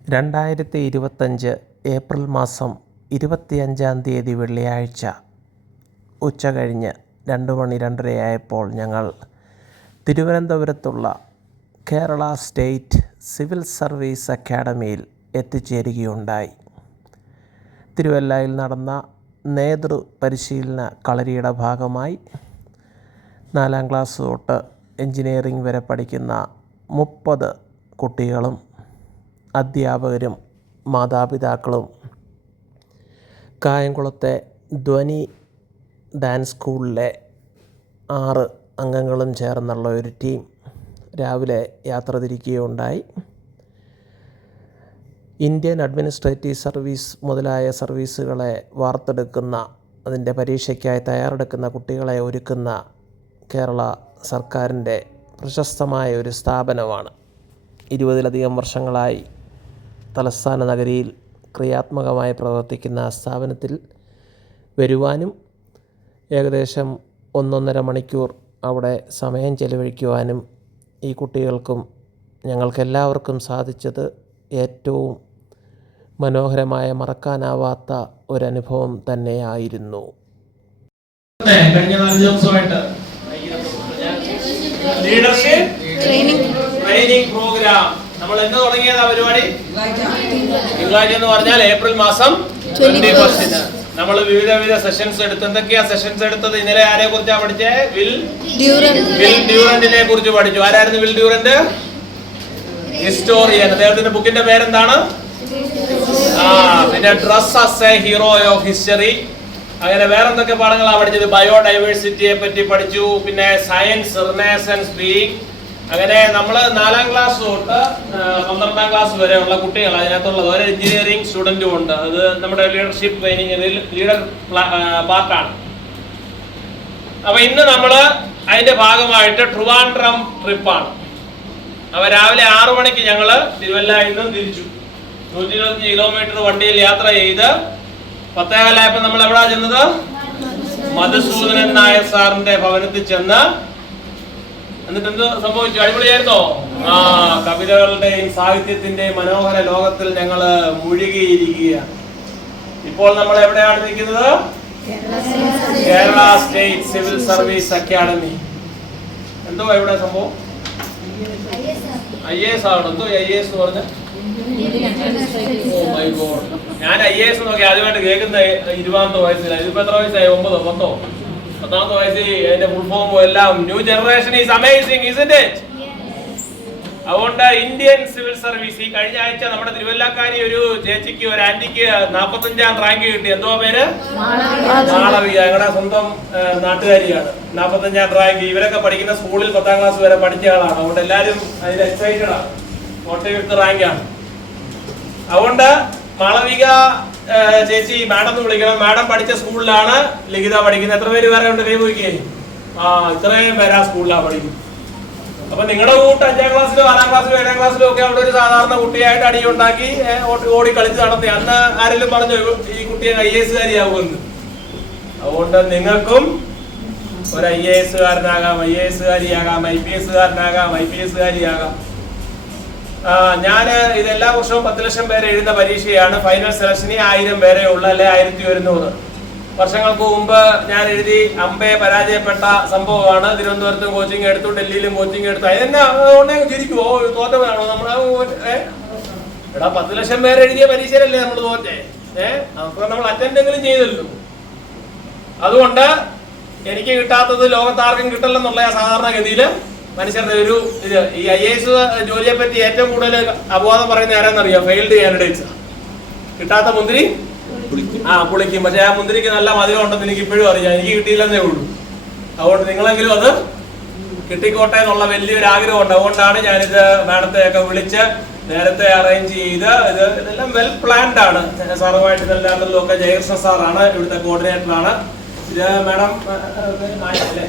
2025 April മാസം 25-ാം തീയതി വെള്ളിയാഴ്ച ഉച്ചകഴിഞ്ഞ് 2 മണി 2:30 ആയപ്പോൾ ഞങ്ങൾ തിരുവനന്തപുരത്തുള്ള കേരള സ്റ്റേറ്റ് സിവിൽ സർവീസ് അക്കാഡമിയിൽ എത്തിച്ചേരുകയുണ്ടായി. തിരുവല്ലയിൽ നടന്ന നേതൃ പരിശീലന കളരിയുടെ ഭാഗമായി 4-ാം ക്ലാസ് തൊട്ട് എഞ്ചിനീയറിംഗ് വരെ പഠിക്കുന്ന 30 കുട്ടികളും അധ്യാപകരും മാതാപിതാക്കളും കായംകുളത്തെ ധ്വനി ഡാൻസ് സ്കൂളിലെ 6 അംഗങ്ങളും ചേർന്നുള്ള ഒരു ടീം രാവിലെ യാത്ര തിരിക്കുകയുണ്ടായി. ഇന്ത്യൻ അഡ്മിനിസ്ട്രേറ്റീവ് സർവീസ് മുതലായ സർവീസുകളെ വാർത്തെടുക്കുന്ന, അതിൻ്റെ പരീക്ഷയ്ക്കായി തയ്യാറെടുക്കുന്ന കുട്ടികളെ ഒരുക്കുന്ന കേരള സർക്കാരിൻ്റെ പ്രശസ്തമായ ഒരു സ്ഥാപനമാണ്. 20-ലധികം വർഷങ്ങളായി തലസ്ഥാന നഗരിയിൽ ക്രിയാത്മകമായി പ്രവർത്തിക്കുന്ന ആ സ്ഥാപനത്തിൽ വരുവാനും ഏകദേശം 1.5 മണിക്കൂർ അവിടെ സമയം ചെലവഴിക്കുവാനും ഈ കുട്ടികൾക്കും ഞങ്ങൾക്കെല്ലാവർക്കും സാധിച്ചത് ഏറ്റവും മനോഹരമായ, മറക്കാനാവാത്ത ഒരനുഭവം തന്നെയായിരുന്നു. കഴിഞ്ഞ 4 ദിവസമായിട്ട് ലീഡർഷിപ്പ് ട്രെയിനിങ് പ്രോഗ്രാം നമ്മൾ എന്ന് തുടങ്ങിയതാ പരിപാടി? തിങ്കളാഴ്ച എന്ന് പറഞ്ഞാൽ ഏപ്രിൽ മാസം 21-ന് നമ്മൾ വിവിധ സെഷൻസ് എടുത്ത്. എന്തൊക്കെയാ സെഷൻസ് എടുത്തത്? ഇന്നലെ ആരെ കുറിച്ചാ പഠിച്ചേ? വിൽ ഡ്യൂറന്റിനെ കുറിച്ച് പഠിച്ചു. ആരായിരുന്നു വിൽ ഡ്യൂറന്റ്? ഹിസ്റ്റോറിയൻ. അദ്ദേഹത്തിന്റെ ബുക്കിന്റെ പേരെന്താണ്? പിന്നെ dress as A hero of history. അങ്ങനെ വേറെ എന്തൊക്കെ പാഠങ്ങളാണ് പഠിച്ചത്? ബയോഡൈവേഴ്സിറ്റിയെ പറ്റി പഠിച്ചു. പിന്നെ സയൻസ്, റിനൈസൻസ്, ബീയിങ്. അങ്ങനെ നമ്മൾ 4-ാം ക്ലാസ് തൊട്ട് 12-ാം ക്ലാസ് വരെയുള്ള കുട്ടികൾ അതിനകത്തുള്ളത്. ഒരു എഞ്ചിനീയറിംഗ് സ്റ്റുഡൻറ്റും ഉണ്ട്. അത് നമ്മുടെ ലീഡർഷിപ്പ് ട്രെയിനിങ് ലീഡർ പാർട്ടാണ്. അപ്പൊ ഇന്ന് നമ്മൾ അതിന്റെ ഭാഗമായിട്ട് ട്രിവാൻഡ്രം ട്രിപ്പാണ്. അപ്പൊ രാവിലെ 6 മണിക്ക് ഞങ്ങള് തിരുവല്ലയിൽ നിന്നും തിരിച്ചു. 125 കിലോമീറ്റർ വണ്ടിയിൽ യാത്ര ചെയ്ത് 10:15 നമ്മൾ എവിടാ ചെന്നത്? മധുസൂദനൻ നായർ സാറിന്റെ ഭവനത്തിൽ ചെന്ന്. എന്നിട്ട് എന്ത് സംഭവിച്ചു? അടിപൊളിയായിരുന്നോ? കവിതകളുടെയും സാഹിത്യത്തിന്റെയും മനോഹര ലോകത്തിൽ ഞങ്ങള് മുഴുകിയിരിക്കുകയാണ്. ഇപ്പോൾ നമ്മൾ എവിടെയാണ് നിൽക്കുന്നത്? Kerala state civil service academy. എന്തോ എവിടെ സംഭവം? IAS ആണ്. എന്തോ IAS എന്ന് പറഞ്ഞ? ഞാൻ IAS നോക്കി ആദ്യമായിട്ട് കേൾക്കുന്ന 20-ാമത്തെ വയസ്സിലാണ്. ഇതിപ്പോ എത്ര വയസ്സായി? 9-ഓ 10-ഓ 10-ാമത്തെ വയസ്സിൽ അതിന്റെ ഫുൾ ഫോമും എല്ലാം. New generation is amazing, isn't it? അതുകൊണ്ട് ഇന്ത്യൻ സിവിൽ സർവീസ്. ഈ കഴിഞ്ഞ ആഴ്ച നമ്മുടെ തിരുവല്ലക്കാരി ഒരു ചേച്ചിക്ക്, ഒരു ആന്റിക്ക് 45-ാം റാങ്ക് കിട്ടി. എന്തോ പേര്? മാളവിക. ഞങ്ങളുടെ സ്വന്തം നാട്ടുകാരിയാണ്. 45-ാം റാങ്ക്. ഇവരൊക്കെ പഠിക്കുന്ന സ്കൂളിൽ 10-ാം ക്ലാസ് വരെ പഠിച്ച ആളാണ്. അതുകൊണ്ട് എല്ലാവരും അതിൽ എക്സൈറ്റഡ് ആണ്. 45th റാങ്കാണ്. അതുകൊണ്ട് മാളവിക ചേച്ചി മാഡം എന്ന് വിളിക്കണം. മാഡം പഠിച്ച സ്കൂളിലാണ് ലിഖിത പഠിക്കുന്നത്. എത്ര പേര് വേറെ ഉണ്ട്? കൈ പോയിക്കേ. ഇത്രയും പേര് ആ സ്കൂളിലാണ് പഠിക്കും. അപ്പൊ നിങ്ങളുടെ കൂട്ട് 5-ാം ക്ലാസ്സിലോ 4-ാം ക്ലാസ്സിലോ 7-ാം ക്ലാസ്സിലോ ഒക്കെ അവിടെ ഒരു സാധാരണ കുട്ടിയായിട്ട് അടിയുണ്ടാക്കി ഓടി കളിച്ച് നടത്തി. അന്ന് ആരെങ്കിലും പറഞ്ഞു ഈ കുട്ടിയെ IAS കാരിയാവുമെന്ന്? അതുകൊണ്ട് നിങ്ങൾക്കും ഒരു IAS കാരനാകാം, IAS കാരിയാകാം, IPS കാരനാകാം, IPS കാരിയാകാം. ഞാന് ഇതെല്ലാ വർഷവും 10 ലക്ഷം പേര് എഴുതുന്ന പരീക്ഷയാണ്. ഫൈനൽ സെലക്ഷന് 1000 പേരെ ഉള്ള, അല്ലെ 1100. വർഷങ്ങൾക്ക് മുമ്പ് ഞാൻ എഴുതി അമ്പയെ പരാജയപ്പെട്ട സംഭവമാണ്. തിരുവനന്തപുരത്തും കോച്ചിങ് എടുത്തു, ഡൽഹിയിലും കോച്ചിങ് എടുത്തു. അതിനെ ചിരിക്കുവോ? തോറ്റവരാണോ നമ്മള്? എടാ, 10 ലക്ഷം പേര് എഴുതിയ പരീക്ഷയിലല്ലേ നമ്മൾ തോറ്റേ? അപ്പൊ നമ്മൾ അറ്റൻഡെങ്കിലും ചെയ്തല്ലോ. അതുകൊണ്ട് എനിക്ക് കിട്ടാത്തത് ലോകത്താർക്കും കിട്ടില്ലെന്നുള്ള സാധാരണഗതിയില് മനുഷ്യരുടെ ഒരു ഇത്. ഈ IAS ജോലിയെ പറ്റി ഏറ്റവും കൂടുതൽ അപവാദം പറയുന്ന ആരാന്നറിയാം? Failed candidates. കിട്ടാത്ത മുന്തിരി പുളിക്കും. പക്ഷെ ആ മുന്തിരിക്ക് നല്ല മധുരം ഉണ്ടെന്ന് എനിക്ക് ഇപ്പോഴും അറിയാം. എനിക്ക് കിട്ടിയില്ലെന്നേ ഉള്ളൂ. അതുകൊണ്ട് നിങ്ങളെങ്കിലും അത് കിട്ടിക്കോട്ടെ എന്നുള്ള വലിയൊരു ആഗ്രഹമുണ്ട്. അതുകൊണ്ടാണ് ഞാനിത് മാഡത്തെയൊക്കെ വിളിച്ച് നേരത്തെ അറേഞ്ച് ചെയ്ത്. ഇതെല്ലാം വെൽ പ്ലാൻഡ് ആണ്. സാറുമായിട്ട് ഇതെല്ലാം ഒക്കെ ജയകൃഷ്ണ സാറാണ് ഇവിടുത്തെ കോർഡിനേറ്ററാണ്. ഇത് മാഡം അല്ലേ?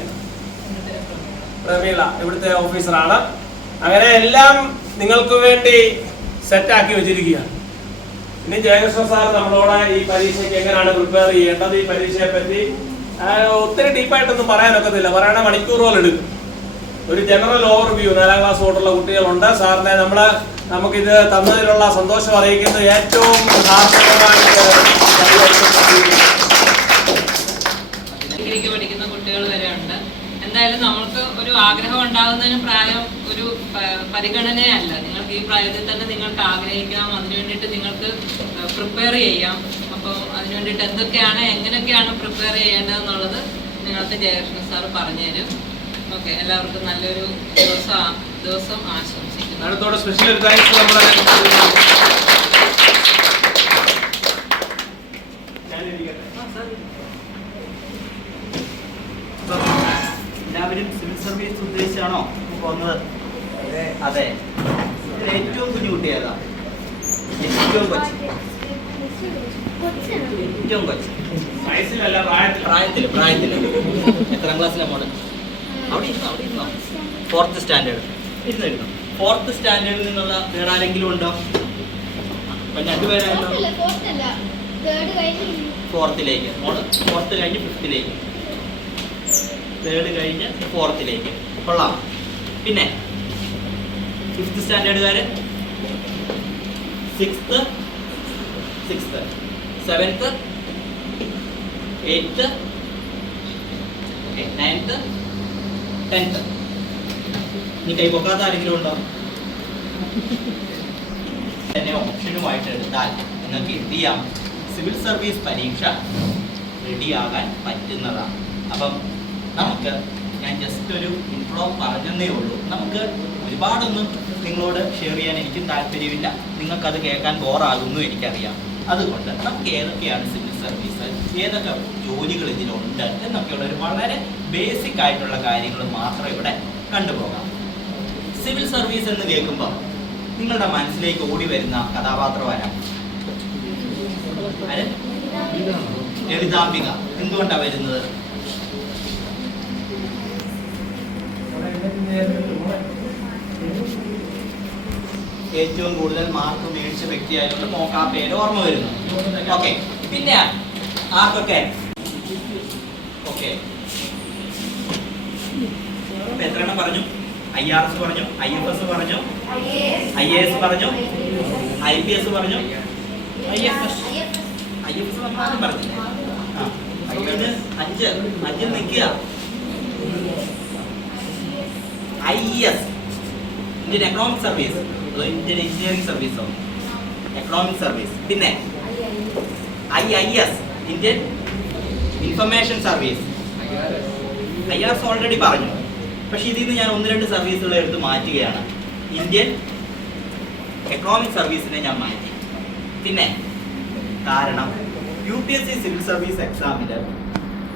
പ്രമീള ഇവിടുത്തെ ഓഫീസറാണ്. അങ്ങനെ എല്ലാം നിങ്ങൾക്ക് വേണ്ടി സെറ്റാക്കി വെച്ചിരിക്കുകയാണ്. ഇനി ജയകൃഷ്ണ സാർ നമ്മളോട് ഈ പരീക്ഷയ്ക്ക് എങ്ങനെയാണ് പ്രിപ്പയർ ചെയ്യേണ്ടത്, ഈ പരീക്ഷയെ പറ്റി ഒത്തിരി ഡീപ്പായിട്ടൊന്നും പറയാനൊക്കത്തില്ല. പറയണ മണിക്കൂറുകൾ എടുക്കും. ഒരു ജനറൽ ഓവർവ്യൂ 4-ാം ക്ലാസ് തൊട്ടുള്ള കുട്ടികളുണ്ട്. സാറിനെ നമ്മള് നമുക്കിത് തന്നതിലുള്ള സന്തോഷം അറിയിക്കുന്നത് ഏറ്റവും ഹാർദവമായിട്ട് ഡിഗ്രിക്ക് പഠിക്കുന്ന കുട്ടികൾ വരെ ഉണ്ട്. എന്തായാലും നമ്മൾക്ക് ഒരു ആഗ്രഹം ഉണ്ടാകുന്നതിന് പ്രായം ഒരു പരിഗണനയല്ല. നിങ്ങൾക്ക് ഈ പ്രായത്തിൽ തന്നെ നിങ്ങൾക്ക് ആഗ്രഹിക്കാം, അതിനു വേണ്ടിയിട്ട് നിങ്ങൾക്ക് പ്രിപ്പയർ ചെയ്യാം. അപ്പം അതിനു വേണ്ടിയിട്ട് എങ്ങനെയൊക്കെയാണ് പ്രിപ്പയർ ചെയ്യേണ്ടതെന്നുള്ളത് നിങ്ങൾക്ക് ജയകൃഷ്ണൻ സാർ പറഞ്ഞുതരും. ഓക്കെ, എല്ലാവർക്കും നല്ലൊരു ദിവസം ആശംസിക്കുന്നു. അടുത്തോടെ സ്പെഷ്യൽ താങ്ക്സ് നമ്മുടെ എല്ലാവരും സിവിൽ സർവീസ് ഉദ്ദേശിച്ചാണോ പോകുന്നത്? അതെ. ഏറ്റവും കുഞ്ഞു കുട്ടി ഏതാ? ഏറ്റവും കൊച്ചു പ്രായത്തില് എത്രാം ക്ലാസ്സിലെ മോള്? അവിടെ ഇരുന്നോ? 4th standard. ഇരുന്നു. 4th സ്റ്റാൻഡേർഡിൽ നിന്നുള്ള വേറെ ആരെങ്കിലും ഉണ്ടോ? അപ്പൊ രണ്ടുപേരാണോ? 4th മോള് 4th കഴിഞ്ഞ് 5th 3rd കഴിഞ്ഞ് 4th കൊള്ളാം. പിന്നെ 5th സ്റ്റാൻഡേർഡുകാര് 6th 7th 8th 9th 10th. ഇനി കൈ പൊക്കാത്ത ആരെങ്കിലും ഉണ്ടോ? തന്നെ ഓപ്ഷനുമായിട്ട് എടുത്താൽ നിങ്ങൾക്ക് എന്ത് ചെയ്യാം? സിവിൽ സർവീസ് പരീക്ഷ റെഡിയാകാൻ പറ്റുന്നതാണ്. അപ്പം ഞാൻ ജസ്റ്റ് ഒരു ഇൻട്രോ പറഞ്ഞതേ ഉള്ളൂ. നമുക്ക് ഒരുപാടൊന്നും നിങ്ങളോട് ഷെയർ ചെയ്യാൻ എനിക്കും താല്പര്യമില്ല. നിങ്ങൾക്കത് കേൾക്കാൻ ബോറാകുന്നു എനിക്കറിയാം. അതുകൊണ്ട് നമുക്ക് ഏതൊക്കെയാണ് സിവിൽ സർവീസ്, ഏതൊക്കെ ജോലികൾ ഇതിലുണ്ട് എന്നൊക്കെയുള്ള ഒരു വളരെ ബേസിക് ആയിട്ടുള്ള കാര്യങ്ങൾ മാത്രം ഇവിടെ കണ്ടുപോകാം. സിവിൽ സർവീസ് എന്ന് കേൾക്കുമ്പോൾ നിങ്ങളുടെ മനസ്സിലേക്ക് ഓടി വരുന്ന കഥാപാത്രം ആരാണ്? ലളിതാംബിക. എന്തുകൊണ്ടാണ് വരുന്നത്? ഏറ്റവും കൂടുതൽ മാർക്ക് മേടിച്ച വ്യക്തിയായതുകൊണ്ട് നമുക്ക് ആ പേര് ഓർമ്മ വരുന്നു. ഓക്കെ, പിന്നെ ആർക്കൊക്കെ? ഓക്കെ, എത്ര എണ്ണം പറഞ്ഞു? IRS പറഞ്ഞു, IFS പറഞ്ഞു, IAS പറഞ്ഞു, IPS പറഞ്ഞു, IFS വന്നാലും പറഞ്ഞില്ലേ? അഞ്ചിൽ നിൽക്കുക. IES Indian economic service, Indian engineering സർവീസോ? Economic service. പിന്നെ IIS Indian information service. IRS already പറഞ്ഞു. പക്ഷെ ഇതിൽ നിന്ന് ഞാൻ 1-2 സർവീസുകൾ എടുത്ത് മാറ്റുകയാണ്. ഇന്ത്യൻ എക്കണോമിക് സർവീസിനെ ഞാൻ മാറ്റി. പിന്നെ കാരണം UPSC സിവിൽ സർവീസ് എക്സാമിൽ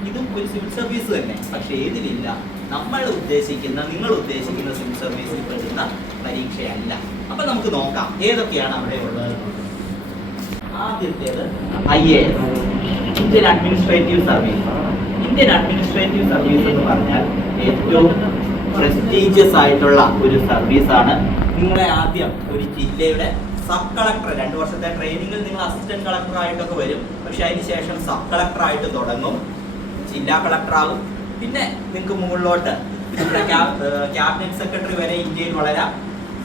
ഇതും ഒരു സിവിൽ സർവീസ് തന്നെ, പക്ഷെ ഏതിലില്ല നിങ്ങൾ ഉദ്ദേശിക്കുന്ന സിവിൽ സർവീസിൽ പെടുന്ന പരീക്ഷയല്ല. അപ്പൊ നമുക്ക് നോക്കാം ഏതൊക്കെയാണ് അവിടെ ഉള്ളത്. ആദ്യത്തേത് IAS Indian administrative service. Indian administrative service എന്ന് പറഞ്ഞാൽ ഏറ്റവും പ്രസ്റ്റീജിയസ് ആയിട്ടുള്ള ഒരു സർവീസാണ്. നിങ്ങളെ ആദ്യം ഒരു ജില്ലയുടെ സബ് കളക്ടർ, 2 വർഷത്തെ ട്രെയിനിങ്ങിൽ നിങ്ങൾ അസിസ്റ്റന്റ് കളക്ടർ ആയിട്ടൊക്കെ വരും. പക്ഷെ അതിന് ശേഷം സബ് കളക്ടർ ആയിട്ട് തുടങ്ങും, ജില്ലാ കളക്ടർ ആകും. പിന്നെ നിങ്ങൾക്ക് മുകളിലോട്ട് ക്യാബിനറ്റ് സെക്രട്ടറി വരെ ഇന്ത്യയിൽ വളരാം.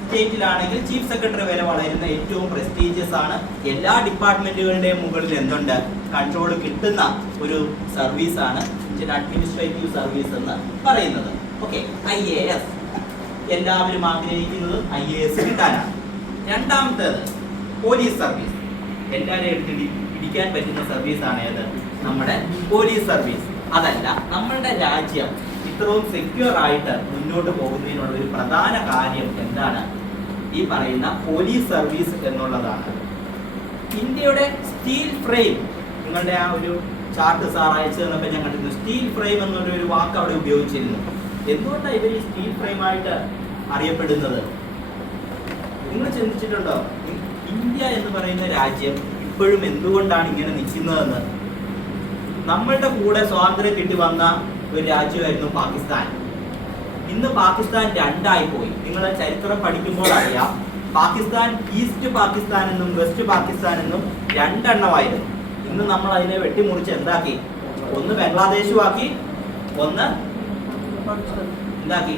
സ്റ്റേറ്റിലാണെങ്കിൽ ചീഫ് സെക്രട്ടറി വരെ വളരുന്ന ഏറ്റവും പ്രസ്റ്റീജിയസ് ആണ്. എല്ലാ ഡിപ്പാർട്ട്മെന്റുകളുടെയും മുകളിൽ എന്തുണ്ട്? കൺട്രോൾ കിട്ടുന്ന ഒരു സർവീസാണ് ഇന്ത്യൻ അഡ്മിനിസ്ട്രേറ്റീവ് സർവീസ് എന്ന് പറയുന്നത്. ഓക്കെ, IAS എല്ലാവരും ആഗ്രഹിക്കുന്നത് IAS കിട്ടാനാണ്. രണ്ടാമത്തേത് പോലീസ് സർവീസ്. എല്ലാവരും എടുത്ത് പിടിക്കാൻ പറ്റുന്ന സർവീസാണ് ഏത്? നമ്മുടെ പോലീസ് സർവീസ്. അതല്ല, നമ്മളുടെ രാജ്യം ഇത്രയും സെക്യൂർ ആയിട്ട് മുന്നോട്ട് പോകുന്നതിനുള്ള ഒരു പ്രധാന കാര്യം എന്താണ്? ഈ പറയുന്ന പോലീസ് സർവീസ് എന്നുള്ളതാണ്. ഇന്ത്യയുടെ സ്റ്റീൽ ഫ്രെയിം, നിങ്ങളുടെ ആ ഒരു ചാർട്ട് സാർ അയച്ചു തന്നപ്പോൾ ഞാൻ കണ്ടിരുന്നു. സ്റ്റീൽ ഫ്രെയിം എന്നൊരു വാക്ക് അവിടെ ഉപയോഗിച്ചിരുന്നു. എന്തുകൊണ്ടാണ് ഇവർ ഈ സ്റ്റീൽ ഫ്രെയിം ആയിട്ട് അറിയപ്പെടുന്നത്? നിങ്ങൾ ചിന്തിച്ചിട്ടുണ്ടോ? ഇന്ത്യ എന്ന് പറയുന്ന രാജ്യം ഇപ്പോഴും എന്തുകൊണ്ടാണ് ഇങ്ങനെ നിൽക്കുന്നതെന്ന്? നമ്മളുടെ കൂടെ സ്വാതന്ത്ര്യം കിട്ടി വന്ന ഒരു രാജ്യമായിരുന്നു പാകിസ്ഥാൻ. ഇന്ന് പാകിസ്ഥാൻ 2ആയി പോയി. നിങ്ങൾ ചരിത്രം പഠിക്കുമ്പോൾ അറിയാം, പാകിസ്ഥാൻ ഈസ്റ്റ് പാകിസ്ഥാൻ എന്നും വെസ്റ്റ് പാകിസ്ഥാൻ എന്നും 2 എണ്ണമായിരുന്നു. ഇന്ന് നമ്മൾ അതിനെ വെട്ടിമുറിച്ച് എന്താക്കി? ഒന്ന് ബംഗ്ലാദേശും ആക്കി, ഒന്ന് എന്താക്കി?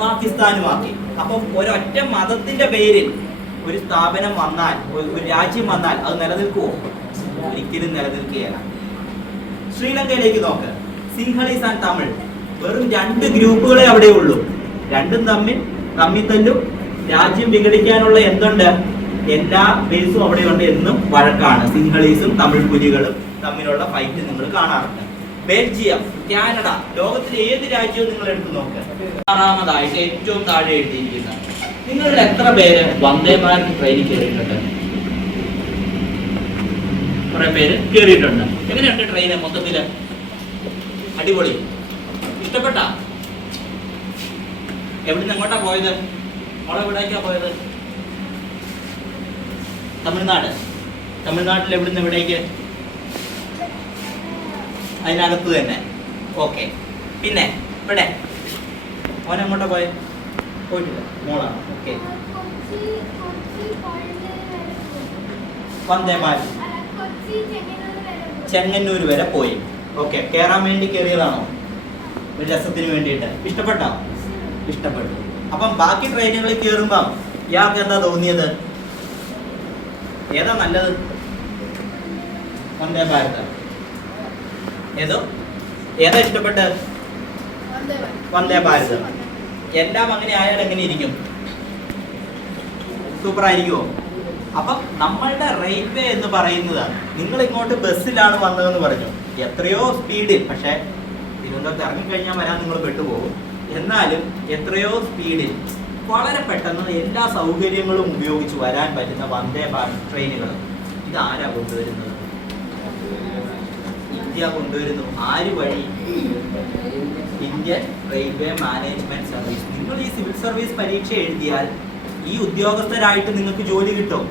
പാകിസ്ഥാനുമാക്കി. അപ്പം ഒരൊറ്റ മതത്തിന്റെ പേരിൽ ഒരു സ്ഥാപനം വന്നാൽ, ഒരു രാജ്യം വന്നാൽ അത് നിലനിൽക്കുമോ? ഒരിക്കലും നിലനിൽക്കുകയില്ല. ശ്രീലങ്കയിലേക്ക് നോക്ക്, സിംഹളീസ് ആൻഡ് തമിഴ്, വെറും 2 ഗ്രൂപ്പുകളെ അവിടെ ഉള്ളൂ. രണ്ടും തമ്മിൽ തല്ലും. രാജ്യം വിഘടിക്കാനുള്ള എന്തുണ്ട്? എല്ലാ ബേസും അവിടെയുണ്ട്. എന്നും വഴക്കാണ്. സിംഹളീസും തമിഴ് പുലികളും തമ്മിലുള്ള ഫൈറ്റ് നിങ്ങൾ കാണാറുണ്ട്. ബെൽജിയം, കാനഡ, ലോകത്തിലെ ഏത് രാജ്യവും നിങ്ങൾ എടുത്തു നോക്ക്. 6ാമതായിട്ട് ഏറ്റവും താഴെ എഴുതിയിരിക്കുന്നത്, നിങ്ങളിൽ എത്ര പേര് വന്ദേ ഭാരത് ട്രെയിനിൽ കയറിയിട്ടുണ്ട്? കുറെ പേര് കയറിയിട്ടുണ്ട്. എങ്ങനെയുണ്ട് ട്രെയിന് മൊത്തത്തില്? അടിപൊളി. ഇഷ്ടപ്പെട്ട? എവിടുന്ന് എങ്ങോട്ടാ പോയത്? മോളെ എവിടേക്കാ പോയത്? തമിഴ്നാട്. തമിഴ്നാട്ടിൽ എവിടുന്ന് എവിടേക്ക്? അതിനകത്ത് തന്നെ. ഓക്കെ. പിന്നെ ഇവിടെ മോനെങ്ങോട്ടാ പോയത്? പോയിട്ടില്ല. മോളാണ്. ഓക്കെ. വന്ദേ ഭാരത് ചെങ്ങന്നൂർ വരെ പോയി. ഓക്കെ. കയറാൻ വേണ്ടി കയറിയതാണോ? ഒരു രസത്തിന് വേണ്ടിയിട്ട്. ഇഷ്ടപ്പെട്ടോ? ഇഷ്ടപ്പെട്ടു. അപ്പം ബാക്കി ട്രെയിനുകളിൽ കയറുമ്പം ഇയാൾക്ക് എന്താ തോന്നിയത്? ഏതാ നല്ലത്? വന്ദേ ഭാരത്. ഏതാ ഇഷ്ടപ്പെട്ട്? വന്ദേ ഭാരത്. എല്ലാം അങ്ങനെ ആയാൽ എങ്ങനെ ഇരിക്കും? സൂപ്പർ ആയിരിക്കുമോ? അപ്പം നമ്മളുടെ റെയിൽവേ എന്ന് പറയുന്നത്, നിങ്ങൾ ഇങ്ങോട്ട് ബസ്സിലാണ് വന്നതെന്ന് പറഞ്ഞു, എത്രയോ സ്പീഡിൽ, പക്ഷേ തിരുവനന്തപുരത്ത് ഇറങ്ങിക്കഴിഞ്ഞാൽ വരാൻ നിങ്ങൾ പെട്ടുപോകും. എന്നാലും എത്രയോ സ്പീഡിൽ വളരെ പെട്ടെന്ന് എല്ലാ സൗകര്യങ്ങളും ഉപയോഗിച്ച് വരാൻ പറ്റുന്ന വന്ദേ ഭാരത് ട്രെയിനുകൾ ഇതാരാ കൊണ്ടുവരുന്നത്? ഇന്ത്യ കൊണ്ടുവരുന്നു. ആര് വഴി? Indian railway management service. നിങ്ങൾ ഈ സിവിൽ സർവീസ് പരീക്ഷ എഴുതിയാൽ ഈ ഉദ്യോഗസ്ഥരായിട്ട് നിങ്ങൾക്ക് ജോലി കിട്ടും.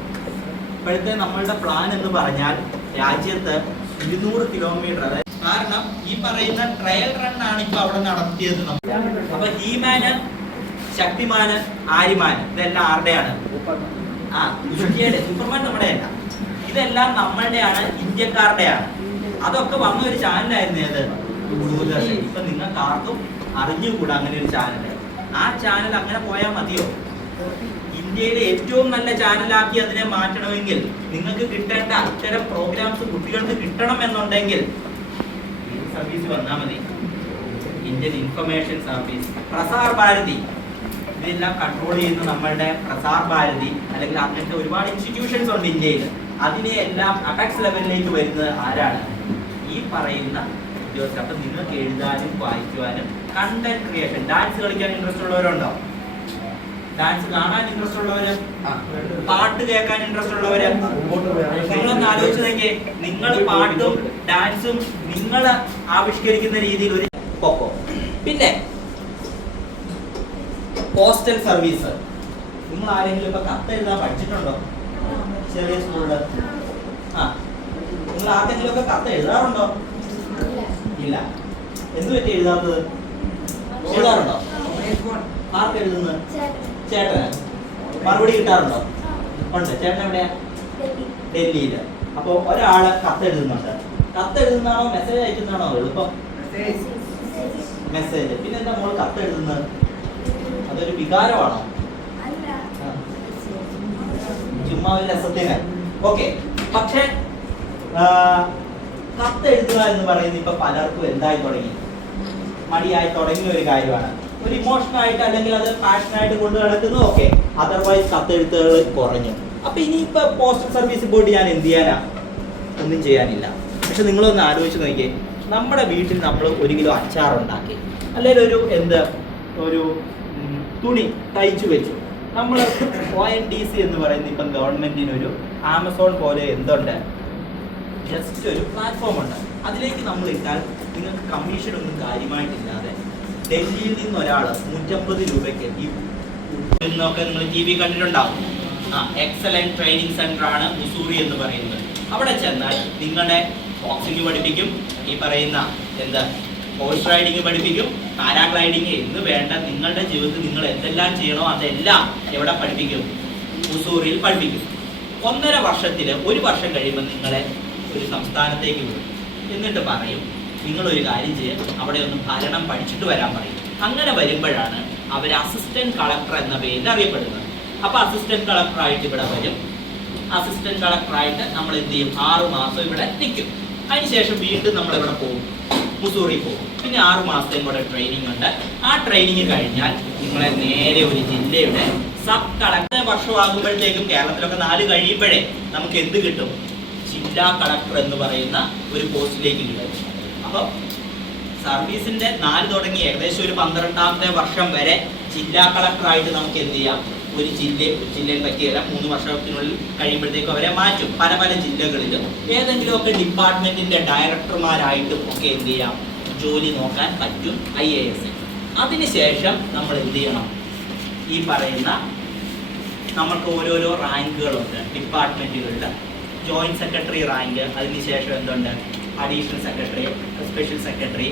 ഇപ്പോഴത്തെ നമ്മളുടെ പ്ലാൻ എന്ന് പറഞ്ഞാൽ രാജ്യത്ത് 200 കിലോമീറ്റർ, അതായത് കാരണം ഈ പറയുന്ന ട്രയൽ റൺ ആണ് ഇപ്പൊ അവിടെ നടത്തിയത്. അപ്പൊ ഹീമാന്, ശക്തിമാന്, ആര്യമാന് ഇതെല്ലാം ആരുടെയാണ്? സൂപ്പർമാൻ നമ്മുടെ അല്ല. ഇതെല്ലാം നമ്മളുടെയാണ്, ഇന്ത്യക്കാരുടെയാണ്. അതൊക്കെ വന്ന ഒരു ചാനലായിരുന്നു. ഏത്? ദൂരദർശൻ. ഇപ്പൊ നിങ്ങൾക്ക് ആർക്കും അറിഞ്ഞുകൂടാ അങ്ങനെ ഒരു ചാനല്. ആ ചാനൽ അങ്ങനെ പോയാൽ മതിയോ? ഇന്ത്യയിലെ ഏറ്റവും നല്ല ചാനലാക്കി അതിനെ മാറ്റണമെങ്കിൽ നിങ്ങൾക്ക് കിട്ടേണ്ട അത്തരം പ്രോഗ്രാംസ് കുട്ടികൾക്ക് കിട്ടണമെന്നുണ്ടെങ്കിൽ സർവീസ് വന്നാൽ മതി. Indian information service, Prasar Bharati, ഇതെല്ലാം കൺട്രോൾ ചെയ്യുന്ന നമ്മളുടെ പ്രസാർ ഭാരതി, അല്ലെങ്കിൽ അങ്ങനത്തെ ഒരുപാട് ഇൻസ്റ്റിറ്റ്യൂഷൻസ് ഉണ്ട് ഇന്ത്യയിൽ. അതിനെയെല്ലാം അപെക്സ് ലെവലിലേക്ക് വരുന്നത് ആരാണ്? ഈ പറയുന്ന ഉദ്യോഗസ്ഥർ. അപ്പൊ നിങ്ങൾക്ക് എഴുതാനും വായിക്കുവാനും, കണ്ടന്റ് ക്രിയേഷൻ, ഡാൻസ് കളിക്കാൻ ഇൻട്രസ്റ്റ് ഉള്ളവരുണ്ടോ? ഡാൻസ് കാണാൻ ഇൻട്രസ്റ്റ് ഉള്ളവര്, പാട്ട് കേൾക്കാൻ ഇൻട്രസ്റ്റ് ഉള്ളവര്, നിങ്ങളൊന്ന് ആലോചിച്ച് നോക്കിയേ. നിങ്ങൾ പാട്ടും ഡാൻസും നിങ്ങൾ ആവിഷ്കരിക്കുന്ന രീതിയിൽ ഒരു പൊക്കോ. പിന്നെ പോസ്റ്റൽ സർവീസ്. നിങ്ങൾ ആരെങ്കിലും ഇപ്പൊ കത്ത് എഴുതാൻ പഠിച്ചിട്ടുണ്ടോ? ചെറിയ സ്കൂളില് നിങ്ങൾ ആർക്കെങ്കിലും ഒക്കെ കത്ത് എഴുതാറുണ്ടോ? ഇല്ല. എന്ത് പറ്റി എഴുതാത്തത്? എഴുതാറുണ്ടോ? ആർക്ക് എഴുതുന്നത്? ചേട്ടന്. മറുപടി കിട്ടാറുണ്ടോ? ഉണ്ട്. ചേട്ടൻ എവിടെയാ? ഡൽഹിയില്. അപ്പൊ ഒരാള് കത്ത് എഴുതുന്നുണ്ട്. കത്ത് എഴുതുന്നതാണോ മെസ്സേജ് അയക്കുന്നതാണോ എളുപ്പം? മെസ്സേജ്. പിന്നെ എന്താ മോള് കത്ത് എഴുതുന്നത്? അതൊരു വികാരമാണോ? ചുമ്മാ ഒരു രസത്തിന്. ഓക്കെ. പക്ഷെ കത്ത് എഴുതുക എന്ന് പറയുന്നത് ഇപ്പൊ പലർക്കും എന്തായി തുടങ്ങി? മടിയായി തുടങ്ങിയ ഒരു കാര്യമാണ്. ഒരു ഇമോഷനായിട്ട് അല്ലെങ്കിൽ അത് പാഷനായിട്ട് കൊണ്ട് നടക്കുന്നു. ഓക്കെ. അതർവൈസ് കത്തെഴുത്തുകൾ കുറഞ്ഞു. അപ്പൊ ഇനിയിപ്പോ പോസ്റ്റൽ സർവീസ് പോയിട്ട് ഞാൻ എന്ത് ചെയ്യാനാ? ഒന്നും ചെയ്യാനില്ല. പക്ഷെ നിങ്ങളൊന്ന് ആലോചിച്ച് നോക്കിയേ. നമ്മുടെ വീട്ടിൽ നമ്മൾ 1 കിലോ അച്ചാറുണ്ടാക്കി, അല്ലെങ്കിൽ ഒരു തുണി തയ്ച്ചു വെച്ചു. നമ്മൾ ONDC എന്ന് പറയുന്ന ഇപ്പം ഗവൺമെന്റിനൊരു ആമസോൺ പോലെ എന്തുണ്ട്, ജസ്റ്റ് ഒരു പ്ലാറ്റ്ഫോം ഉണ്ട്. അതിലേക്ക് നമ്മൾ ഇട്ടാൽ നിങ്ങൾക്ക് കമ്മീഷൻ ഒന്നും കാര്യമായിട്ടില്ലാതെ ഡൽഹിയിൽ നിന്ന് ഒരാൾ 150 രൂപയ്ക്ക് എന്നൊക്കെ നിങ്ങൾ TV കണ്ടിട്ടുണ്ടാവും. എക്സലന്റ് ട്രെയിനിങ് സെന്റർ ആണ് മുസൂറി എന്ന് പറയുന്നത്. അവിടെ ചെന്നാൽ നിങ്ങളുടെ ബോക്സിംഗ് പഠിപ്പിക്കും, ഈ പറയുന്ന ഹോഴ്സ് റൈഡിങ് പഠിപ്പിക്കും, പാരാഗ്ലൈഡിങ് എന്ന് വേണ്ട നിങ്ങളുടെ ജീവിതത്തിൽ നിങ്ങൾ എന്തെല്ലാം ചെയ്യണോ അതെല്ലാം എവിടെ പഠിപ്പിക്കും? മുസൂറിയിൽ പഠിപ്പിക്കും. 1.5 വർഷത്തിൽ 1 വർഷം കഴിയുമ്പോൾ നിങ്ങളെ ഒരു സംസ്ഥാനത്തേക്ക് വിടും. എന്നിട്ട് പറയും നിങ്ങളൊരു കാര്യം ചെയ്യാം, അവിടെ ഒന്ന് ഭരണം പഠിച്ചിട്ട് വരാൻ പറയും. അങ്ങനെ വരുമ്പോഴാണ് അവർ അസിസ്റ്റന്റ് കളക്ടർ എന്ന പേരിൽ അറിയപ്പെടുന്നത്. അപ്പൊ അസിസ്റ്റന്റ് കളക്ടറായിട്ട് ഇവിടെ വരും. അസിസ്റ്റന്റ് കളക്ടറായിട്ട് നമ്മൾ എന്ത് ചെയ്യും, 6 മാസം ഇവിടെ നിൽക്കും. അതിനുശേഷം വീണ്ടും നമ്മൾ ഇവിടെ പോകും, മുസൂറി പോകും. പിന്നെ 6 മാസത്തേക്കും കൂടെ ട്രെയിനിങ് ഉണ്ട്. ആ ട്രെയിനിങ് കഴിഞ്ഞാൽ നിങ്ങളെ നേരെ ഒരു ജില്ലയുടെ സബ് കളക്ടർ വർഷമാകുമ്പോഴത്തേക്കും, കേരളത്തിലൊക്കെ 4 കഴിയുമ്പോഴേ നമുക്ക് എന്ത് കിട്ടും, ജില്ലാ കളക്ടർ എന്ന് പറയുന്ന ഒരു പോസ്റ്റിലേക്ക് കിട്ടും. അപ്പം സർവീസിന്റെ 4 തുടങ്ങി ഏകദേശം ഒരു 12ാമത്തെ വർഷം വരെ ജില്ലാ കളക്ടറായിട്ട് നമുക്ക് എന്ത് ചെയ്യാം, ഒരു ജില്ലയിൽ പറ്റിയല്ല, 3 വർഷത്തിനുള്ളിൽ കഴിയുമ്പോഴത്തേക്കും അവരെ മാറ്റും. പല പല ജില്ലകളിലും ഏതെങ്കിലുമൊക്കെ ഡിപ്പാർട്ട്മെന്റിന്റെ ഡയറക്ടർമാരായിട്ടും ഒക്കെ എന്ത് ചെയ്യാം, ജോലി നോക്കാൻ പറ്റും IAS. അതിനുശേഷം നമ്മൾ എന്ത് ചെയ്യണം, ഈ പറയുന്ന നമ്മൾക്ക് ഓരോരോ റാങ്കുകളുണ്ട് ഡിപ്പാർട്ട്മെന്റുകളിൽ. ജോയിന്റ് സെക്രട്ടറി റാങ്ക്, അതിനുശേഷം എന്തുണ്ട്, അഡീഷണൽ സെക്രട്ടറി, സ്പെഷ്യൽ സെക്രട്ടറി.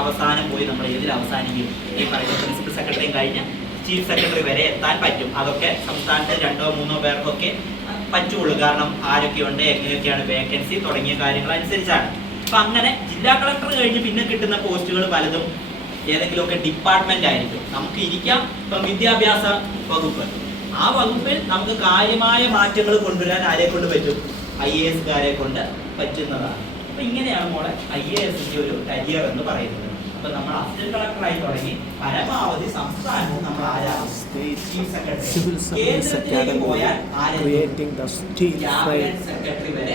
അവസാനം പോയി നമ്മൾ ഏതിൽ അവസാനിക്കും, ഈ പറയുന്ന പ്രിൻസിപ്പൽ സെക്രട്ടറിയും കഴിഞ്ഞ് ചീഫ് സെക്രട്ടറി വരെ എത്താൻ പറ്റും. അതൊക്കെ സംസ്ഥാനത്ത് 2 or 3 പേർക്കൊക്കെ പറ്റുള്ളൂ. കാരണം ആരൊക്കെയുണ്ട്, എങ്ങനെയൊക്കെയാണ് വേക്കൻസി തുടങ്ങിയ കാര്യങ്ങൾ അനുസരിച്ചാണ്. അപ്പൊ അങ്ങനെ ജില്ലാ കളക്ടർ കഴിഞ്ഞ് പിന്നെ കിട്ടുന്ന പോസ്റ്റുകൾ പലതും ഏതെങ്കിലുമൊക്കെ ഡിപ്പാർട്ട്മെന്റ് ആയിരിക്കും. നമുക്ക് ഇരിക്കാം ഇപ്പം വിദ്യാഭ്യാസ വകുപ്പ്, ആ വകുപ്പിൽ നമുക്ക് കാര്യമായ മാറ്റങ്ങൾ കൊണ്ടുവരാൻ ആരെ കൊണ്ട് പറ്റും, IAS-കാരെ കൊണ്ട് പറ്റുന്നതാണ്. അപ്പൊ ഇങ്ങനെയാണ് മോളെ IAS-ന്റെ ഒരു കരിയർ എന്ന് പറയുന്നത്. അപ്പൊ നമ്മൾ അസിസ്റ്റന്റ് കളക്ടറായി തുടങ്ങി പരമാവധി സംസ്ഥാനത്ത് നമ്മൾ ചീഫ് സെക്രട്ടറി പോയാൽ സെക്രട്ടറി വരെ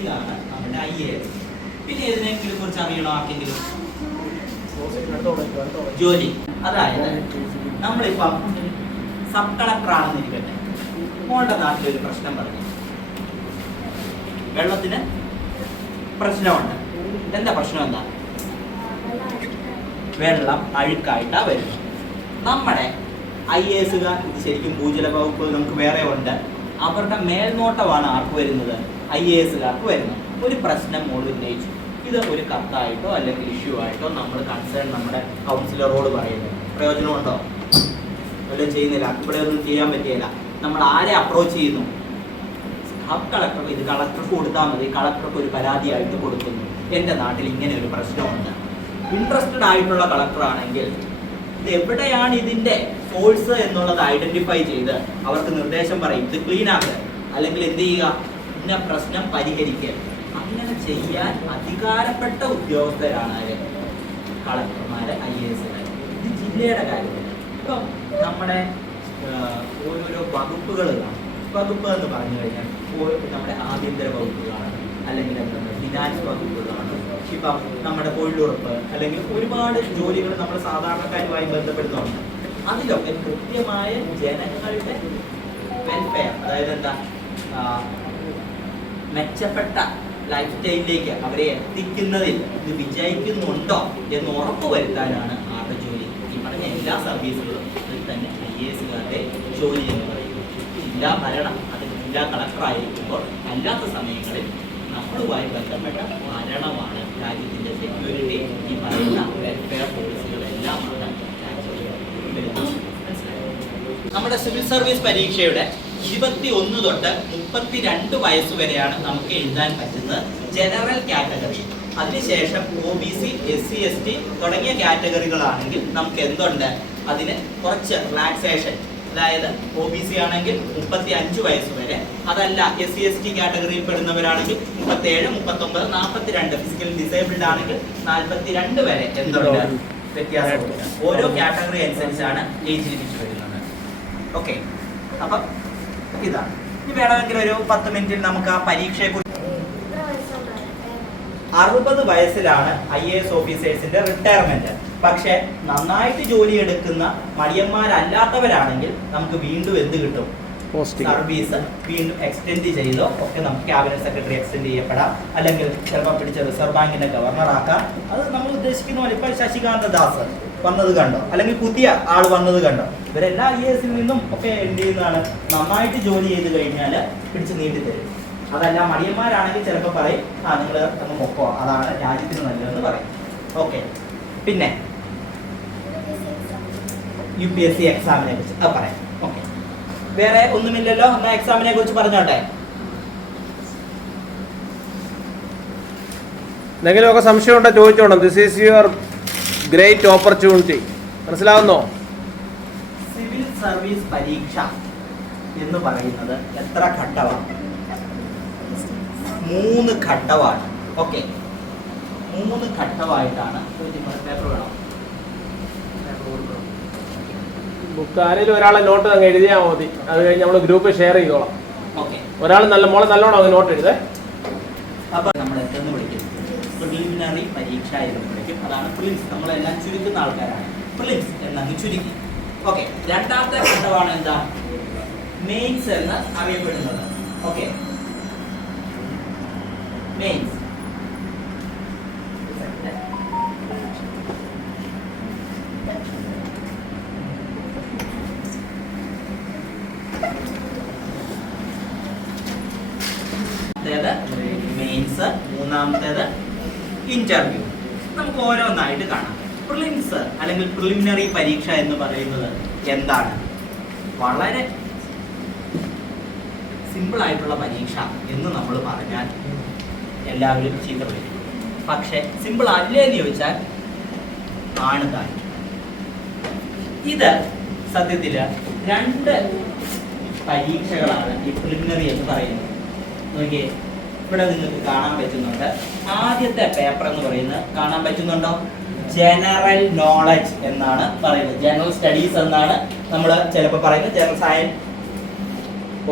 ഇതാണ് നമ്മുടെ IAS. പിന്നെ ഏതിനെങ്കിലും കുറിച്ച് അറിയണോ ആർക്കെങ്കിലും? ജോലി, അതായത് നമ്മളിപ്പം സബ് കളക്ടർ ആണെന്ന് ഇരിക്കട്ടെ, മോളുടെ നാട്ടിലൊരു പ്രശ്നം പറഞ്ഞു, വെള്ളത്തിന് പ്രശ്നമുണ്ട്. എന്താ പ്രശ്നം, എന്താ, വെള്ളം അഴുക്കായിട്ടാ വരുന്നത്. നമ്മുടെ IAS-കാർ, ഇത് ശരിക്കും ഭൂജല വകുപ്പ് നമുക്ക് വേറെ ഉണ്ട്, അവരുടെ മേൽനോട്ടമാണ് ആർക്ക് വരുന്നത്, IAS-കാർക്ക് വരുന്നത്. ഒരു പ്രശ്നം മോൾ ഉന്നയിച്ചു, ഇത് ഒരു കത്തായിട്ടോ അല്ലെങ്കിൽ ഇഷ്യൂ ആയിട്ടോ നമ്മൾ കൺസേൺ നമ്മുടെ കൗൺസിലറോട് പറയുന്നു, പ്രയോജനമുണ്ടോ? വല്ലതും ചെയ്യുന്നില്ല, ഇവിടെ ഒന്നും ചെയ്യാൻ പറ്റിയില്ല. നമ്മൾ ആരെ അപ്രോച്ച് ചെയ്യുന്നു, സബ് കളക്ടർ. ഇത് കളക്ടർക്ക് കൊടുത്താൽ മതി, കളക്ടർക്ക് ഒരു പരാതിയായിട്ട് കൊടുക്കുന്നു, എൻ്റെ നാട്ടിൽ ഇങ്ങനെ ഒരു പ്രശ്നമുണ്ട്. ഇൻട്രസ്റ്റഡ് ആയിട്ടുള്ള കളക്ടർ ആണെങ്കിൽ ഇത് എവിടെയാണ് ഇതിന്റെ സോഴ്സ് എന്നുള്ളത് ഐഡന്റിഫൈ ചെയ്ത് അവർക്ക് നിർദ്ദേശം പറയും, ഇത് ക്ലീൻ ആക്കുക, അല്ലെങ്കിൽ എന്ത് ചെയ്യുക, ഇന്ന പ്രശ്നം പരിഹരിക്കുക. അങ്ങനെ ചെയ്യാൻ അധികാരപ്പെട്ട ഉദ്യോഗസ്ഥരാണ് ആര്, കളക്ടർമാര്, IAS-കാര്. ഇത് ജില്ലയുടെ കാര്യത്തിൽ. ഇപ്പം നമ്മുടെ ഓരോരോ വകുപ്പുകൾ കാണും. വകുപ്പ് എന്ന് പറഞ്ഞു കഴിഞ്ഞാൽ നമ്മുടെ ആഭ്യന്തര വകുപ്പുകളാണ്, അല്ലെങ്കിൽ ഫിനാൻസ് വകുപ്പുകളാണ്, ഇപ്പം നമ്മുടെ തൊഴിലുറപ്പ്, അല്ലെങ്കിൽ ഒരുപാട് ജോലികൾ നമ്മൾ സാധാരണക്കാരുമായി ബന്ധപ്പെടുന്നുണ്ട്. അതിലൊക്കെ കൃത്യമായ ജനങ്ങളുടെ വെൽഫെയർ, അതായത് എന്താ, മെച്ചപ്പെട്ട ലൈഫ് സ്റ്റൈലിലേക്ക് അവരെ എത്തിക്കുന്നതിൽ ഇത് വിജയിക്കുന്നുണ്ടോ എന്ന് ഉറപ്പ് വരുത്താനാണ് ആരുടെ ജോലി. ഈ പറഞ്ഞ എല്ലാ സർവീസുകളും ഇതിൽ തന്നെ IAS-കാരുടെ ജോലി എന്ന് പറയുന്നത്. ജില്ലാ ഭരണം, അത് ജില്ലാ കളക്ടറായിരിക്കുമ്പോൾ അല്ലാത്ത സമയങ്ങളിൽ നമ്മളുമായി ബന്ധപ്പെട്ട ഭരണമാണ് രാജ്യത്തിന്റെ സെക്യൂരിറ്റി, ഈ പറയുന്ന വെൽഫെയർ പോളിസികളെല്ലാമാണ് നമ്മുടെ സിവിൽ സർവീസ് പരീക്ഷയുടെ 21 തൊട്ട് 32 വയസ്സ് വരെയാണ് നമുക്ക് എഴുതാൻ പറ്റുന്നത് ജനറൽ കാറ്റഗറി. അതിനുശേഷം OBC, SC, ST തുടങ്ങിയ കാറ്റഗറികളാണെങ്കിൽ നമുക്ക് എന്തുണ്ട്, അതിന് കുറച്ച് റിലാക്സേഷൻ. അതായത് OBC ആണെങ്കിൽ 35 വയസ്സ് വരെ, അതല്ല SC, ST കാറ്റഗറിയിൽ പെടുന്നവരാണെങ്കിൽ 37, 39, 42, ഫിസിക്കൽ ഡിസേബിൾഡ് ആണെങ്കിൽ 42 വരെ എന്തുണ്ട്, വ്യത്യാസമുണ്ട്. ഓരോ കാറ്റഗറി അനുസരിച്ചാണ് ഏജ് ലിമിറ്റ് വരുന്നത്. ഓക്കെ, അപ്പം ഇതാണ്. ഇനി വേണമെങ്കിൽ ഒരു 10 മിനിറ്റിൽ നമുക്ക് ആ പരീക്ഷയെ കുറിച്ച്. 60 വയസ്സിലാണ് IAS ഓഫീസേഴ്സിന്റെ റിട്ടയർമെന്റ്. പക്ഷെ നന്നായിട്ട് ജോലി എടുക്കുന്ന മടിയന്മാരല്ലാത്തവരാണെങ്കിൽ നമുക്ക് വീണ്ടും എന്ത് കിട്ടും, സർവീസ് വീണ്ടും എക്സ്റ്റെൻഡ് ചെയ്തോ ഒക്കെ നമുക്ക് ക്യാബിനറ്റ് സെക്രട്ടറി എക്സ്റ്റെൻഡ് ചെയ്യപ്പെടാം, അല്ലെങ്കിൽ ചിലപ്പോൾ പിടിച്ച റിസർവ് ബാങ്കിന്റെ ഗവർണർ ആക്കാം. അത് നമ്മൾ ഉദ്ദേശിക്കുന്ന പോലെ ഇപ്പൊ ശശികാന്ത ദാസ് വന്നത് കണ്ടോ, അല്ലെങ്കിൽ പുതിയ ആൾ വന്നത് കണ്ടോ, ഇവരെല്ലാ IAS-ൽ നിന്നും ഒക്കെ എന്ത് ചെയ്യുന്നതാണ്, നന്നായിട്ട് ജോലി ചെയ്ത് കഴിഞ്ഞാൽ പിടിച്ച് നീട്ടി തരും. അതല്ല മടിയന്മാരാണെങ്കിൽ ചിലപ്പോൾ പറയും, നിങ്ങൾ അങ്ങ് പൊക്കോ, അതാണ് രാജ്യത്തിന് നല്ലതെന്ന് പറയും. ഓക്കെ, പിന്നെ UPSC എക്സാമിനെ കുറിച്ച് അത് പറയാം. ഓക്കെ, വേറെ ഒന്നുമില്ലല്ലോ, എന്നാൽ എക്സാമിനെ കുറിച്ച് പറഞ്ഞോട്ടെ. എന്തെങ്കിലുമൊക്കെ സംശയം ഉണ്ടോ ചോദിച്ചോണം. This is your great opportunity. മനസ്സിലാവുന്നോ? സിവിൽ സർവീസ് പരീക്ഷ എന്ന് പറയുന്നത് എത്ര ഘട്ടമാണ്? 3 ഘട്ടമാണ്. ഓക്കെ, 3 ഘട്ടമായിട്ടാണ്. പേപ്പർ വേണം, ബുക്ക് ആരെങ്കിലും ഒരാളെ നോട്ട് അങ്ങ് എഴുതിയാൽ മതി. അത് കഴിഞ്ഞ് നമ്മൾ ഗ്രൂപ്പ് ഷെയർ ചെയ്തോളാം. ഓക്കെ. ഒരാൾ നല്ലോണം അങ്ങ് നോട്ട് എഴുതേ. അപ്പോൾ നമ്മൾ എന്തെന്ന് വിളിക്കും? പ്രിലിമിനറി പരീക്ഷ എന്ന് വിളിക്കും. അതാണ് പ്രിലിംസ്. നമ്മളെല്ലാം ചുരുക്കുന്ന ആൾക്കാരാണ്. പ്രിലിംസ് എന്നങ്ങ് ചുരുക്കി. ഓക്കെ. രണ്ടാമത്തെ ഘട്ടമാണ് എന്താ? മെയിൻസ് എന്ന് അറിയപ്പെടുന്നത്. Okay, mains. മെയിൻസ്. മൂന്നാമത്തേത് ഇന്റർവ്യൂ. നമുക്ക് ഓരോന്നായിട്ട് കാണാം. പ്രിലിംസ് അല്ലെങ്കിൽ പ്രിലിമിനറി പരീക്ഷ എന്ന് പറയുന്നത് എന്താണ്? വളരെ സിമ്പിൾ ആയിട്ടുള്ള പരീക്ഷ എന്ന് നമ്മൾ പറഞ്ഞാൽ എല്ലാവരും ചീത്ത വിളിക്കും. പക്ഷെ സിമ്പിൾ അല്ലേ എന്ന് ചോദിച്ചാൽ ആണ് താൻ. ഇത് സത്യത്തില് 2 പരീക്ഷകളാണ് ഈ പ്രിലിമിനറി എന്ന് പറയുന്നത്. നോക്കിയേ, ഇവിടെ നിങ്ങൾക്ക് കാണാൻ പറ്റുന്നുണ്ട്. ആദ്യത്തെ പേപ്പർ എന്ന് പറയുന്നത് കാണാൻ പറ്റുന്നുണ്ടോ? ജനറൽ നോളജ് എന്നാണ് പറയുന്നത്. ജനറൽ സ്റ്റഡീസ് എന്നാണ് നമ്മൾ ചിലപ്പോൾ പറയുന്നത്. ജനറൽ സയൻസ്,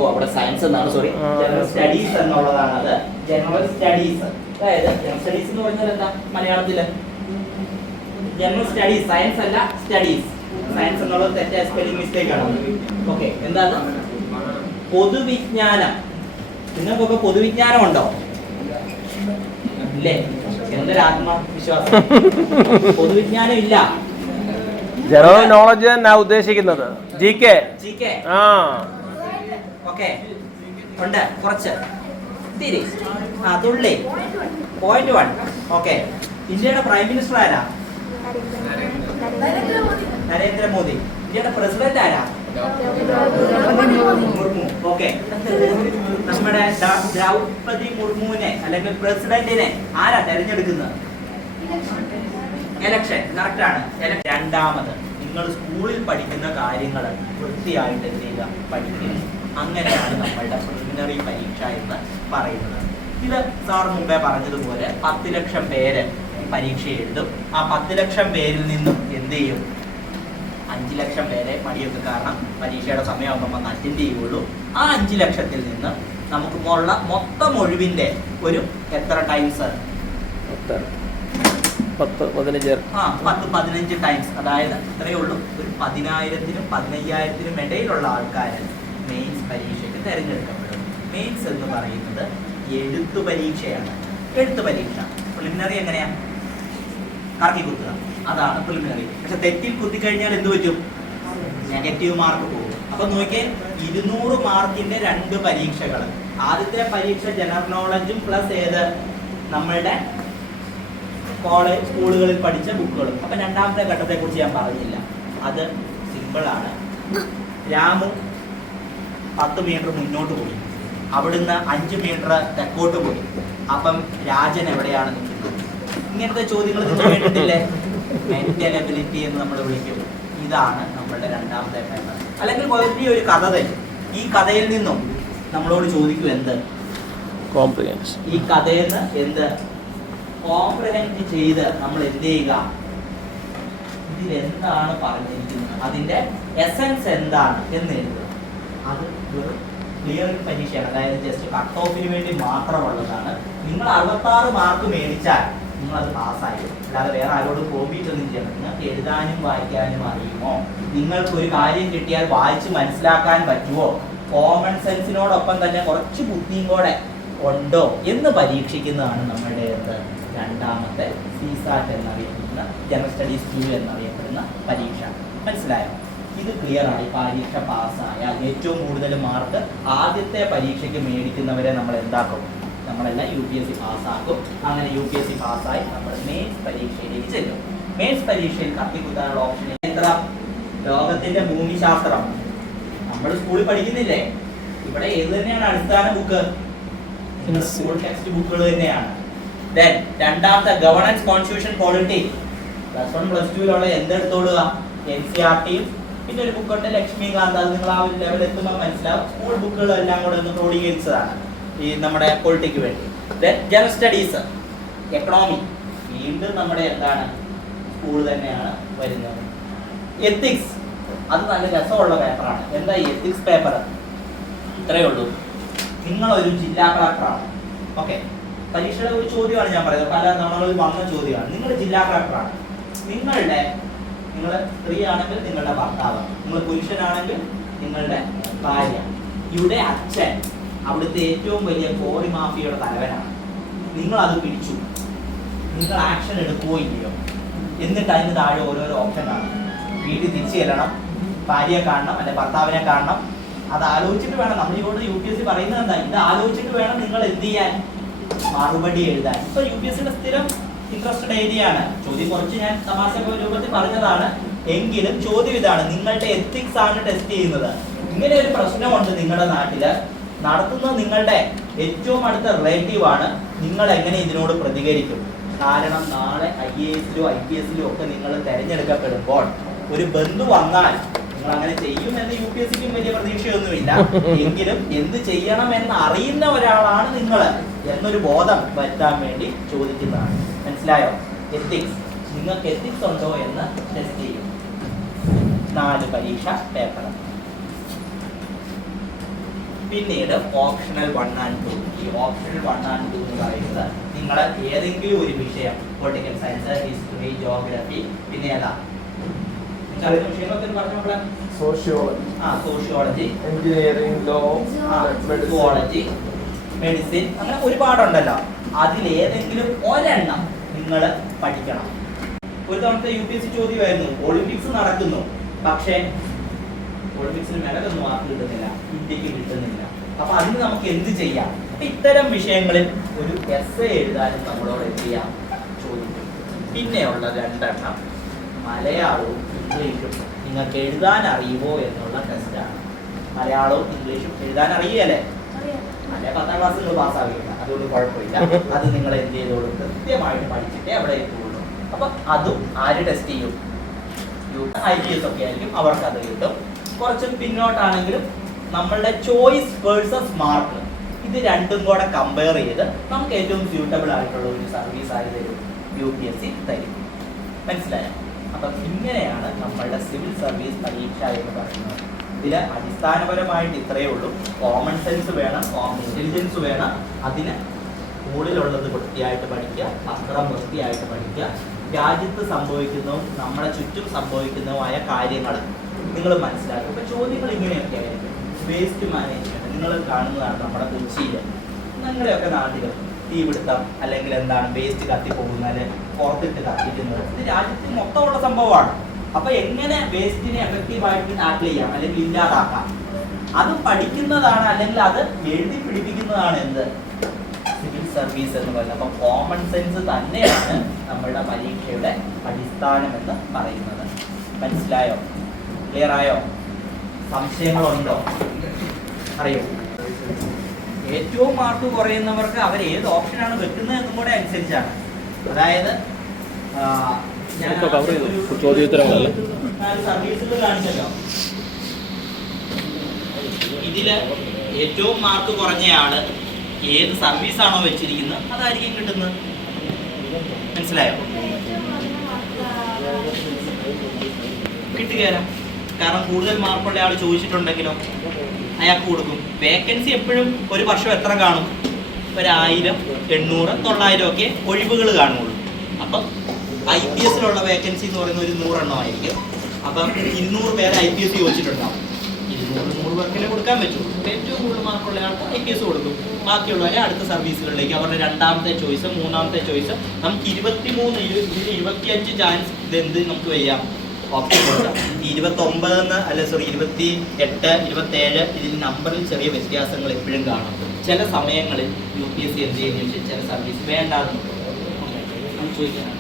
അവിടെ സയൻസ് എന്നാണ്, സോറി, ജനറൽ സ്റ്റഡീസ് എന്നുള്ളതാണ്. അത് ജനറൽ സ്റ്റഡീസ്. അതായത് ജനറൽ സ്റ്റഡീസ് എന്ന് പറഞ്ഞാൽ എന്താ മലയാളത്തില്? General studies. സയൻസ് അല്ല, സ്റ്റഡീസ്. സയൻസ് എന്നുള്ളത് തെറ്റായ സ്പെല്ലിംഗ് മിസ്റ്റേക്ക് ആണ്. ഓക്കെ, എന്താ? പൊതുവിജ്ഞാനം. നിങ്ങൾക്കൊക്കെ പൊതുവിജ്ഞാനം ഉണ്ടോ? ഇല്ലേ? എന്തൊരു ആത്മവിശ്വാസം! പൊതുവിജ്ഞാനം ഇല്ല. ജനറൽ നോളജ് തന്നെ ഉദ്ദേശിക്കുന്നത്. GK. ആ, ഓക്കെ, ഉണ്ട് കുറച്ച് തിരി. തുള്ളി. പോയിന്റ് 1. ഓക്കെ. ഇന്ത്യയുടെ പ്രൈം മിനിസ്റ്റർ ആരാ? നരേന്ദ്രമോദി. ഇന്ത്യയുടെ പ്രസിഡന്റ് ആരാ? മുർമു. ഓക്കെ. നമ്മുടെ ദ്രൗപദി മുർമുവിനെ അല്ലെങ്കിൽ പ്രസിഡന്റിനെ ആരാ തെരഞ്ഞെടുക്കുന്നത്? എലക്ഷൻ. കറക്റ്റ് ആണ്. രണ്ടാമത്, നിങ്ങൾ സ്കൂളിൽ പഠിക്കുന്ന കാര്യങ്ങൾ വൃത്തിയായിട്ട് എന്ത് ചെയ്യുക? പഠിക്കുക. അങ്ങനെയാണ് നമ്മളുടെ പ്രിലിമിനറി പരീക്ഷ എന്ന് പറയുന്നത്. ഇത് സാർ മുമ്പേ പറഞ്ഞതുപോലെ 10 ലക്ഷം പേര് പരീക്ഷ എഴുതും. ആ 10 ലക്ഷം പേരിൽ നിന്നും എന്ത് ചെയ്യും? 5 ലക്ഷം പേരെ മടിയൊക്കെ കാരണം പരീക്ഷയുടെ സമയമാകുമ്പോൾ അറ്റൻഡ് ചെയ്യുള്ളൂ. ആ 5 ലക്ഷത്തിൽ നിന്ന് നമുക്ക് മൊത്തം ഒഴിവിന്റെ ഒരു എത്ര ടൈംസ്? 10-15 ടൈംസ്. അതായത് ഇത്രയേ ഉള്ളൂ. ഒരു 10,000-നും 15,000-നും ഇടയിലുള്ള ആൾക്കാർ മെയിൻസ് പരീക്ഷയ്ക്ക് തിരഞ്ഞെടുക്കപ്പെടും. മെയിൻസ് എന്ന് പറയുന്നത് എഴുത്തു പരീക്ഷയാണ്. എഴുത്തു പരീക്ഷ. പ്രിലിമിനറി എങ്ങനെയാ? കറക്കി കുത്തുക, അതാണ് പ്രിലിമിനറി. പക്ഷെ തെറ്റിൽ കുത്തിക്കഴിഞ്ഞാൽ എന്ത് പറ്റും? നെഗറ്റീവ് മാർക്ക് പോകും. അപ്പൊ നോക്കിയേ, 200 മാർക്കിന്റെ 2 പരീക്ഷകൾ. ആദ്യത്തെ പരീക്ഷ ജനറൽ നോളജും പ്ലസ് ഏത്? നമ്മളുടെ കോളേജ് സ്കൂളുകളിൽ പഠിച്ച ബുക്കുകളും. അപ്പൊ രണ്ടാമത്തെ ഘട്ടത്തെ കുറിച്ച് ഞാൻ പറഞ്ഞില്ല. അത് സിമ്പിൾ ആണ്. രാമു 10 മീറ്റർ മുന്നോട്ട് പോയി, അവിടുന്ന് 5 മീറ്റർ തെക്കോട്ട് പോയി. അപ്പം രാജൻ എവിടെയാണ് നിൽക്കുന്നത്? ഇങ്ങനത്തെ ചോദ്യങ്ങൾ നിങ്ങൾ കേട്ടിട്ടില്ലേ? മെന്റൽ എബിലിറ്റി എന്ന് നമ്മൾ വിളിക്കും. ഇതാണ് നമ്മളുടെ രണ്ടാമത്തെ പേപ്പർ. അല്ലെങ്കിൽ വലിയൊരു കഥ തരും. ഈ കഥയിൽ നിന്നും നമ്മളോട് ചോദിക്കും എന്ത്? കോംപ്രിഹെൻഷൻ. ഈ കഥയിൽ നിന്ന് എന്ത് കോംപ്രിഹെൻഡ് ചെയ്ത് നമ്മൾ എന്ത് ചെയ്യുക? ഇതിലെന്താണ് പറഞ്ഞിരിക്കുന്നത്, അതിന്റെ എസൻസ് എന്താണ് എന്ന് എഴുതുക. അത് ഒരു ക്ലിയറിംഗ് പരീക്ഷയാണ്. അതായത് ജസ്റ്റ് കട്ട് ഓഫിന് വേണ്ടി മാത്രമുള്ളതാണ്. നിങ്ങൾ 66 മാർക്ക് മേടിച്ചാൽ നിങ്ങളത് പാസ്സായി. അല്ലാതെ വേറെ ആരോടും കോമ്പീറ്റ് ഒന്നും ചെയ്യണം. നിങ്ങൾക്ക് എഴുതാനും വായിക്കാനും അറിയുമോ? നിങ്ങൾക്ക് ഒരു കാര്യം കിട്ടിയാൽ വായിച്ച് മനസ്സിലാക്കാൻ പറ്റുമോ? കോമൺ സെൻസിനോടൊപ്പം തന്നെ കുറച്ച് ബുദ്ധിയും കൂടെ ഉണ്ടോ എന്ന് പരീക്ഷിക്കുന്നതാണ് നമ്മളുടെ രണ്ടാമത്തെ CSAT എന്നറിയപ്പെടുന്ന ജനറൽ സ്റ്റഡീസ് 2 എന്നറിയപ്പെടുന്ന പരീക്ഷ. മനസ്സിലായോ? ഇത് ക്ലിയർ ആയി പരീക്ഷ പാസ്സായാൽ ഏറ്റവും കൂടുതൽ മാർക്ക് ആദ്യത്തെ പരീക്ഷയ്ക്ക് മേടിക്കുന്നവരെ നമ്മൾ എന്താക്കും? നമ്മളെല്ലാം UPSC പാസ്സാക്കും. അങ്ങനെ UPSC പാസ്സായി നമ്മൾ മെയിൻസ് പരീക്ഷയിലേക്ക് ചെല്ലും. മെയിൻസ് പരീക്ഷയിൽ കത്തിക്കുത്താനുള്ള ഓപ്ഷൻ എത്ര? ലോകത്തിന്റെ ഭൂമിശാസ്ത്രം നമ്മൾ സ്കൂളിൽ പഠിക്കുന്നില്ലേ? ഇവിടെ ഏത് തന്നെയാണ് അടിസ്ഥാന ബുക്ക്? സ്കൂൾ ടെക്സ്റ്റ് ബുക്കുകൾ തന്നെയാണ്. രണ്ടാമത്തെ ഗവർണൻസ്, കോൺസ്റ്റിറ്റ്യൂഷൻ, പൊളിറ്റി. +1 + 2 എന്തെടുത്തോളുക? NCERTയും പിന്നെ ഒരു ബുക്കുണ്ട് ലക്ഷ്മികാന്ത്. അത് നിങ്ങൾ ആ ഒരു ലെവൽ എത്തുമ്പോൾ മനസ്സിലാവും. സ്കൂൾ ബുക്കുകളെല്ലാം കൂടെ ഒന്ന് ക്രോഡീകരിച്ചതാണ് ഈ നമ്മുടെ പൊളിറ്റിക്ക് വേണ്ടി. ജനറൽ സ്റ്റഡീസ്, എക്കണോമി വീണ്ടും നമ്മുടെ എന്താണ് സ്കൂൾ തന്നെയാണ് വരുന്നത്. എത്തിക്സ് അത് നല്ല രസമുള്ള പേപ്പറാണ്. എന്താ ഈ എത്തിക്സ് പേപ്പർ? ഇത്രയേ ഉള്ളൂ. നിങ്ങളൊരു ജില്ലാ കളക്ടറാണ്. ഓക്കെ, പരീക്ഷയുടെ ഒരു ചോദ്യമാണ് ഞാൻ പറയുന്നത്, പല നമ്മളിൽ വന്ന ചോദ്യമാണ്. നിങ്ങൾ ജില്ലാ കളക്ടറാണ്. നിങ്ങൾ സ്ത്രീ ആണെങ്കിൽ നിങ്ങളുടെ ഭർത്താവ്, നിങ്ങൾ പുരുഷനാണെങ്കിൽ നിങ്ങളുടെ ഭാര്യ. ഇവിടെ അച്ഛൻ അവിടുത്തെ ഏറ്റവും വലിയ കോറി മാഫിയയുടെ തലവനാണ്. നിങ്ങൾ അത് പിടിച്ചു, നിങ്ങൾ ആക്ഷൻ എടുക്കുകയോ ഇല്ലയോ? എന്നിട്ട് അതിന് താഴെ ഓരോരോ ഓപ്ഷൻ കാണും. വീട്ടിൽ തിരിച്ചു ചെല്ലണം, ഭാര്യയെ കാണണം, അല്ലെ ഭർത്താവിനെ കാണണം. അത് ആലോചിച്ചിട്ട് വേണം. നമ്മൾ ഇവിടെ UPSC പറയുന്നത് എന്താ? ഇത് ആലോചിച്ചിട്ട് വേണം നിങ്ങൾ എന്ത് ചെയ്യാൻ, മറുപടി എഴുതാൻ. ഇപ്പൊ UPSCയുടെ സ്ഥിരം ഇൻട്രസ്റ്റഡ് ഏരിയ ആണ്. ചോദ്യം കുറച്ച് ഞാൻ തമാശ രൂപത്തിൽ പറഞ്ഞതാണ്, എങ്കിലും ചോദ്യം ഇതാണ്, നിങ്ങളുടെ എത്തിക്സ് ആണ് ടെസ്റ്റ് ചെയ്യുന്നത്. ഇങ്ങനെ ഒരു പ്രശ്നമുണ്ട് നിങ്ങളുടെ നാട്ടില്, നടത്തുന്നത് നിങ്ങളുടെ ഏറ്റവും അടുത്ത റിലേറ്റീവ് ആണ്. നിങ്ങൾ എങ്ങനെ ഇതിനോട് പ്രതികരിക്കും? കാരണം നാളെ IAS-ലോ IPS-ലോ ഒക്കെ നിങ്ങൾ തിരഞ്ഞെടുക്കപ്പെടുമ്പോൾ ഒരു ബന്ധു വന്നാൽ നിങ്ങൾ അങ്ങനെ ചെയ്യുമെന്ന് UPSCക്കും വലിയ പ്രതീക്ഷയൊന്നുമില്ല. എങ്കിലും എന്ത് ചെയ്യണമെന്ന് അറിയുന്ന ഒരാളാണ് നിങ്ങൾ എന്നൊരു ബോധം വരുത്താൻ വേണ്ടി ചോദിക്കുന്നതാണ്. മനസ്സിലായോ? എത്തിക്സ്, നിങ്ങൾക്ക് എത്തിക്സ് ഉണ്ടോ എന്ന് ടെസ്റ്റ് ചെയ്യും. 4 പരീക്ഷ പേപ്പർ. പിന്നീട് ഓപ്ഷണൽ 1 and 2. ഈ ഓപ്ഷണൽ 1 and 2 എന്ന് പറയുന്നത് നിങ്ങൾ ഏതെങ്കിലും ഒരു വിഷയം, പൊളിറ്റിക്കൽ സയൻസ്, ഹിസ്റ്ററി, ജോഗ്രഫി, പിന്നെ ഏതാ വിഷയങ്ങളൊക്കെ പറഞ്ഞോളെ, sociology, engineering, law, zoology, medicine, അങ്ങനെ ഒരുപാടുണ്ടല്ലോ. അതിലേതെങ്കിലും ഒരെണ്ണം നിങ്ങൾ പഠിക്കണം. ഒരു തവണത്തെ UPSC ചോദ്യമായിരുന്നു, ഒളിമ്പിക്സ് നടക്കുന്നു, പക്ഷേ ഒളിമ്പിക്സിന് മെഡലൊന്നും മാർക്ക് കിട്ടുന്നില്ല, ഇന്ത്യക്ക് കിട്ടുന്നില്ല. അപ്പൊ അതിന് നമുക്ക് എന്ത് ചെയ്യാം? അപ്പൊ ഇത്തരം വിഷയങ്ങളിൽ ഒരു essay എഴുതാനും നമ്മളോട് എന്ത് ചെയ്യാം, ചോദിക്കും. പിന്നെയുള്ള 2 എണ്ണം മലയാളവും ഇംഗ്ലീഷും നിങ്ങൾക്ക് എഴുതാൻ അറിയുമോ എന്നുള്ള ടെസ്റ്റാണ്. മലയാളവും ഇംഗ്ലീഷും എഴുതാൻ അറിയല്ലേ? അല്ലെ 10ാം ക്ലാസ് നിങ്ങൾ പാസ്സാകില്ല, അതുകൊണ്ട് കുഴപ്പമില്ല. അത് നിങ്ങൾ എന്ത് ചെയ്തോളൂ, കൃത്യമായിട്ട് പഠിച്ചിട്ടേ അവിടെ എത്തുള്ളൂ. അപ്പൊ അതും ആര് ടെസ്റ്റ് ചെയ്യും? IPS ഒക്കെ ആയിരിക്കും, അവർക്ക് അത് കിട്ടും. കുറച്ച് പിന്നോട്ടാണെങ്കിലും നമ്മളുടെ ചോയ്സ് വേഴ്സസ് മാർക്ക്, ഇത് രണ്ടും കൂടെ കമ്പയർ ചെയ്ത് നമുക്ക് ഏറ്റവും സ്യൂട്ടബിൾ ആയിട്ടുള്ള ഒരു സർവീസ് ആയി തരും UPSC തരും. മനസ്സിലായോ? അപ്പം ഇങ്ങനെയാണ് നമ്മളുടെ സിവിൽ സർവീസ് പരീക്ഷ എന്ന് പറയുന്നത്. ഇതിൽ അടിസ്ഥാനപരമായിട്ട് ഇത്രയേ ഉള്ളൂ. കോമൺ സെൻസ് വേണം, ഇന്റലിജൻസ് വേണം. അതിന് സ്കൂളിലുള്ളത് വൃത്തിയായിട്ട് പഠിക്കുക, പത്രം വൃത്തിയായിട്ട് പഠിക്കുക, രാജ്യത്ത് സംഭവിക്കുന്നതും നമ്മുടെ ചുറ്റും സംഭവിക്കുന്നതുമായ കാര്യങ്ങൾ നിങ്ങൾ മനസ്സിലാക്കും. ഇപ്പൊ ചോദ്യങ്ങൾ ഇങ്ങനെയൊക്കെ ആയിരിക്കും. വേസ്റ്റ് മാനേജ്മെന്റ് നിങ്ങൾ കാണുന്നതാണ് നമ്മുടെ കൊച്ചിയിൽ, നിങ്ങളുടെയൊക്കെ നാട്ടിൽ തീപിടുത്തം അല്ലെങ്കിൽ എന്താണ് വേസ്റ്റ് കത്തിപ്പോകുന്നത്, പുറത്തിട്ട് കത്തിക്കുന്നത്, ഇത് രാജ്യത്തിന് മൊത്തമുള്ള സംഭവമാണ്. അപ്പൊ എങ്ങനെ വേസ്റ്റിനെ എഫക്റ്റീവായിട്ട് ടാക്കിൾ ചെയ്യാം അല്ലെങ്കിൽ ഇല്ലാതാക്കാം, അത് പഠിക്കുന്നതാണ് അല്ലെങ്കിൽ അത് എഴുതി പിടിപ്പിക്കുന്നതാണ് എന്ത് സിവിൽ സർവീസ് എന്ന് പറയുന്നത്. അപ്പൊ കോമൺ സെൻസ് തന്നെയാണ് നമ്മളുടെ പരീക്ഷയുടെ അടിസ്ഥാനം എന്ന് പറയുന്നത്. മനസ്സിലായോ? ക്ലിയർ ആയോ? സംശയങ്ങളുണ്ടോ? അറിയോ? ഏറ്റവും മാർക്ക് കുറയുന്നവർക്ക് അവർ ഏത് ഓപ്ഷനാണ് വെക്കുന്നത് എന്നും കൂടെ അനുസരിച്ചാണ്. അതായത് സർവീസുകൾ കാണിച്ചല്ലോ, ഇതില് ഏറ്റവും മാർക്ക് കുറഞ്ഞയാള് ഏത് സർവീസാണോ വെച്ചിരിക്കുന്നത് അതായിരിക്കും കിട്ടുന്നത്. മനസ്സിലായോ? കിട്ടുകയില്ല. കാരണം കൂടുതൽ മാർക്കുള്ള ആൾ ചോദിച്ചിട്ടുണ്ടെങ്കിലോ അയാൾക്ക് കൊടുക്കും. വേക്കൻസി എപ്പോഴും ഒരു വർഷം എത്ര കാണും? 1000, 800, 900 ഒക്കെ ഒഴിവുകൾ കാണുള്ളൂ. അപ്പം IPS-ലുള്ള വേക്കൻസി എന്ന് പറയുന്നത് ഒരു 100 എണ്ണമായിരിക്കും. അപ്പം 200 പേര് IPS ചോദിച്ചിട്ടുണ്ടാവും. 200 പേർക്കല്ലേ കൊടുക്കാൻ പറ്റുള്ളൂ. ഏറ്റവും കൂടുതൽ മാർക്കുള്ള ആൾക്ക് IPS കൊടുക്കും. ബാക്കിയുള്ളവരെ അടുത്ത സർവീസുകളിലേക്ക് അവരുടെ 2ാമത്തെ ചോയ്സ്, 3ാമത്തെ ചോയ്സ്. നമുക്ക് 23, 25 ചാൻസ് ഇതെന്ത് നമുക്ക് ചെയ്യാം, ഓപ്ഷൻ കൊടുക്കാം. 29 അല്ല സോറി 28, 27 ഇതിൽ നമ്പറിൽ ചെറിയ വ്യത്യാസങ്ങൾ എപ്പോഴും കാണും. ചില സമയങ്ങളിൽ UPSC എന്ത് ചെയ്യുന്ന വെച്ചാൽ ചില സർവീസ് വേണ്ടാന്ന് ചോദിക്കാനാണ്.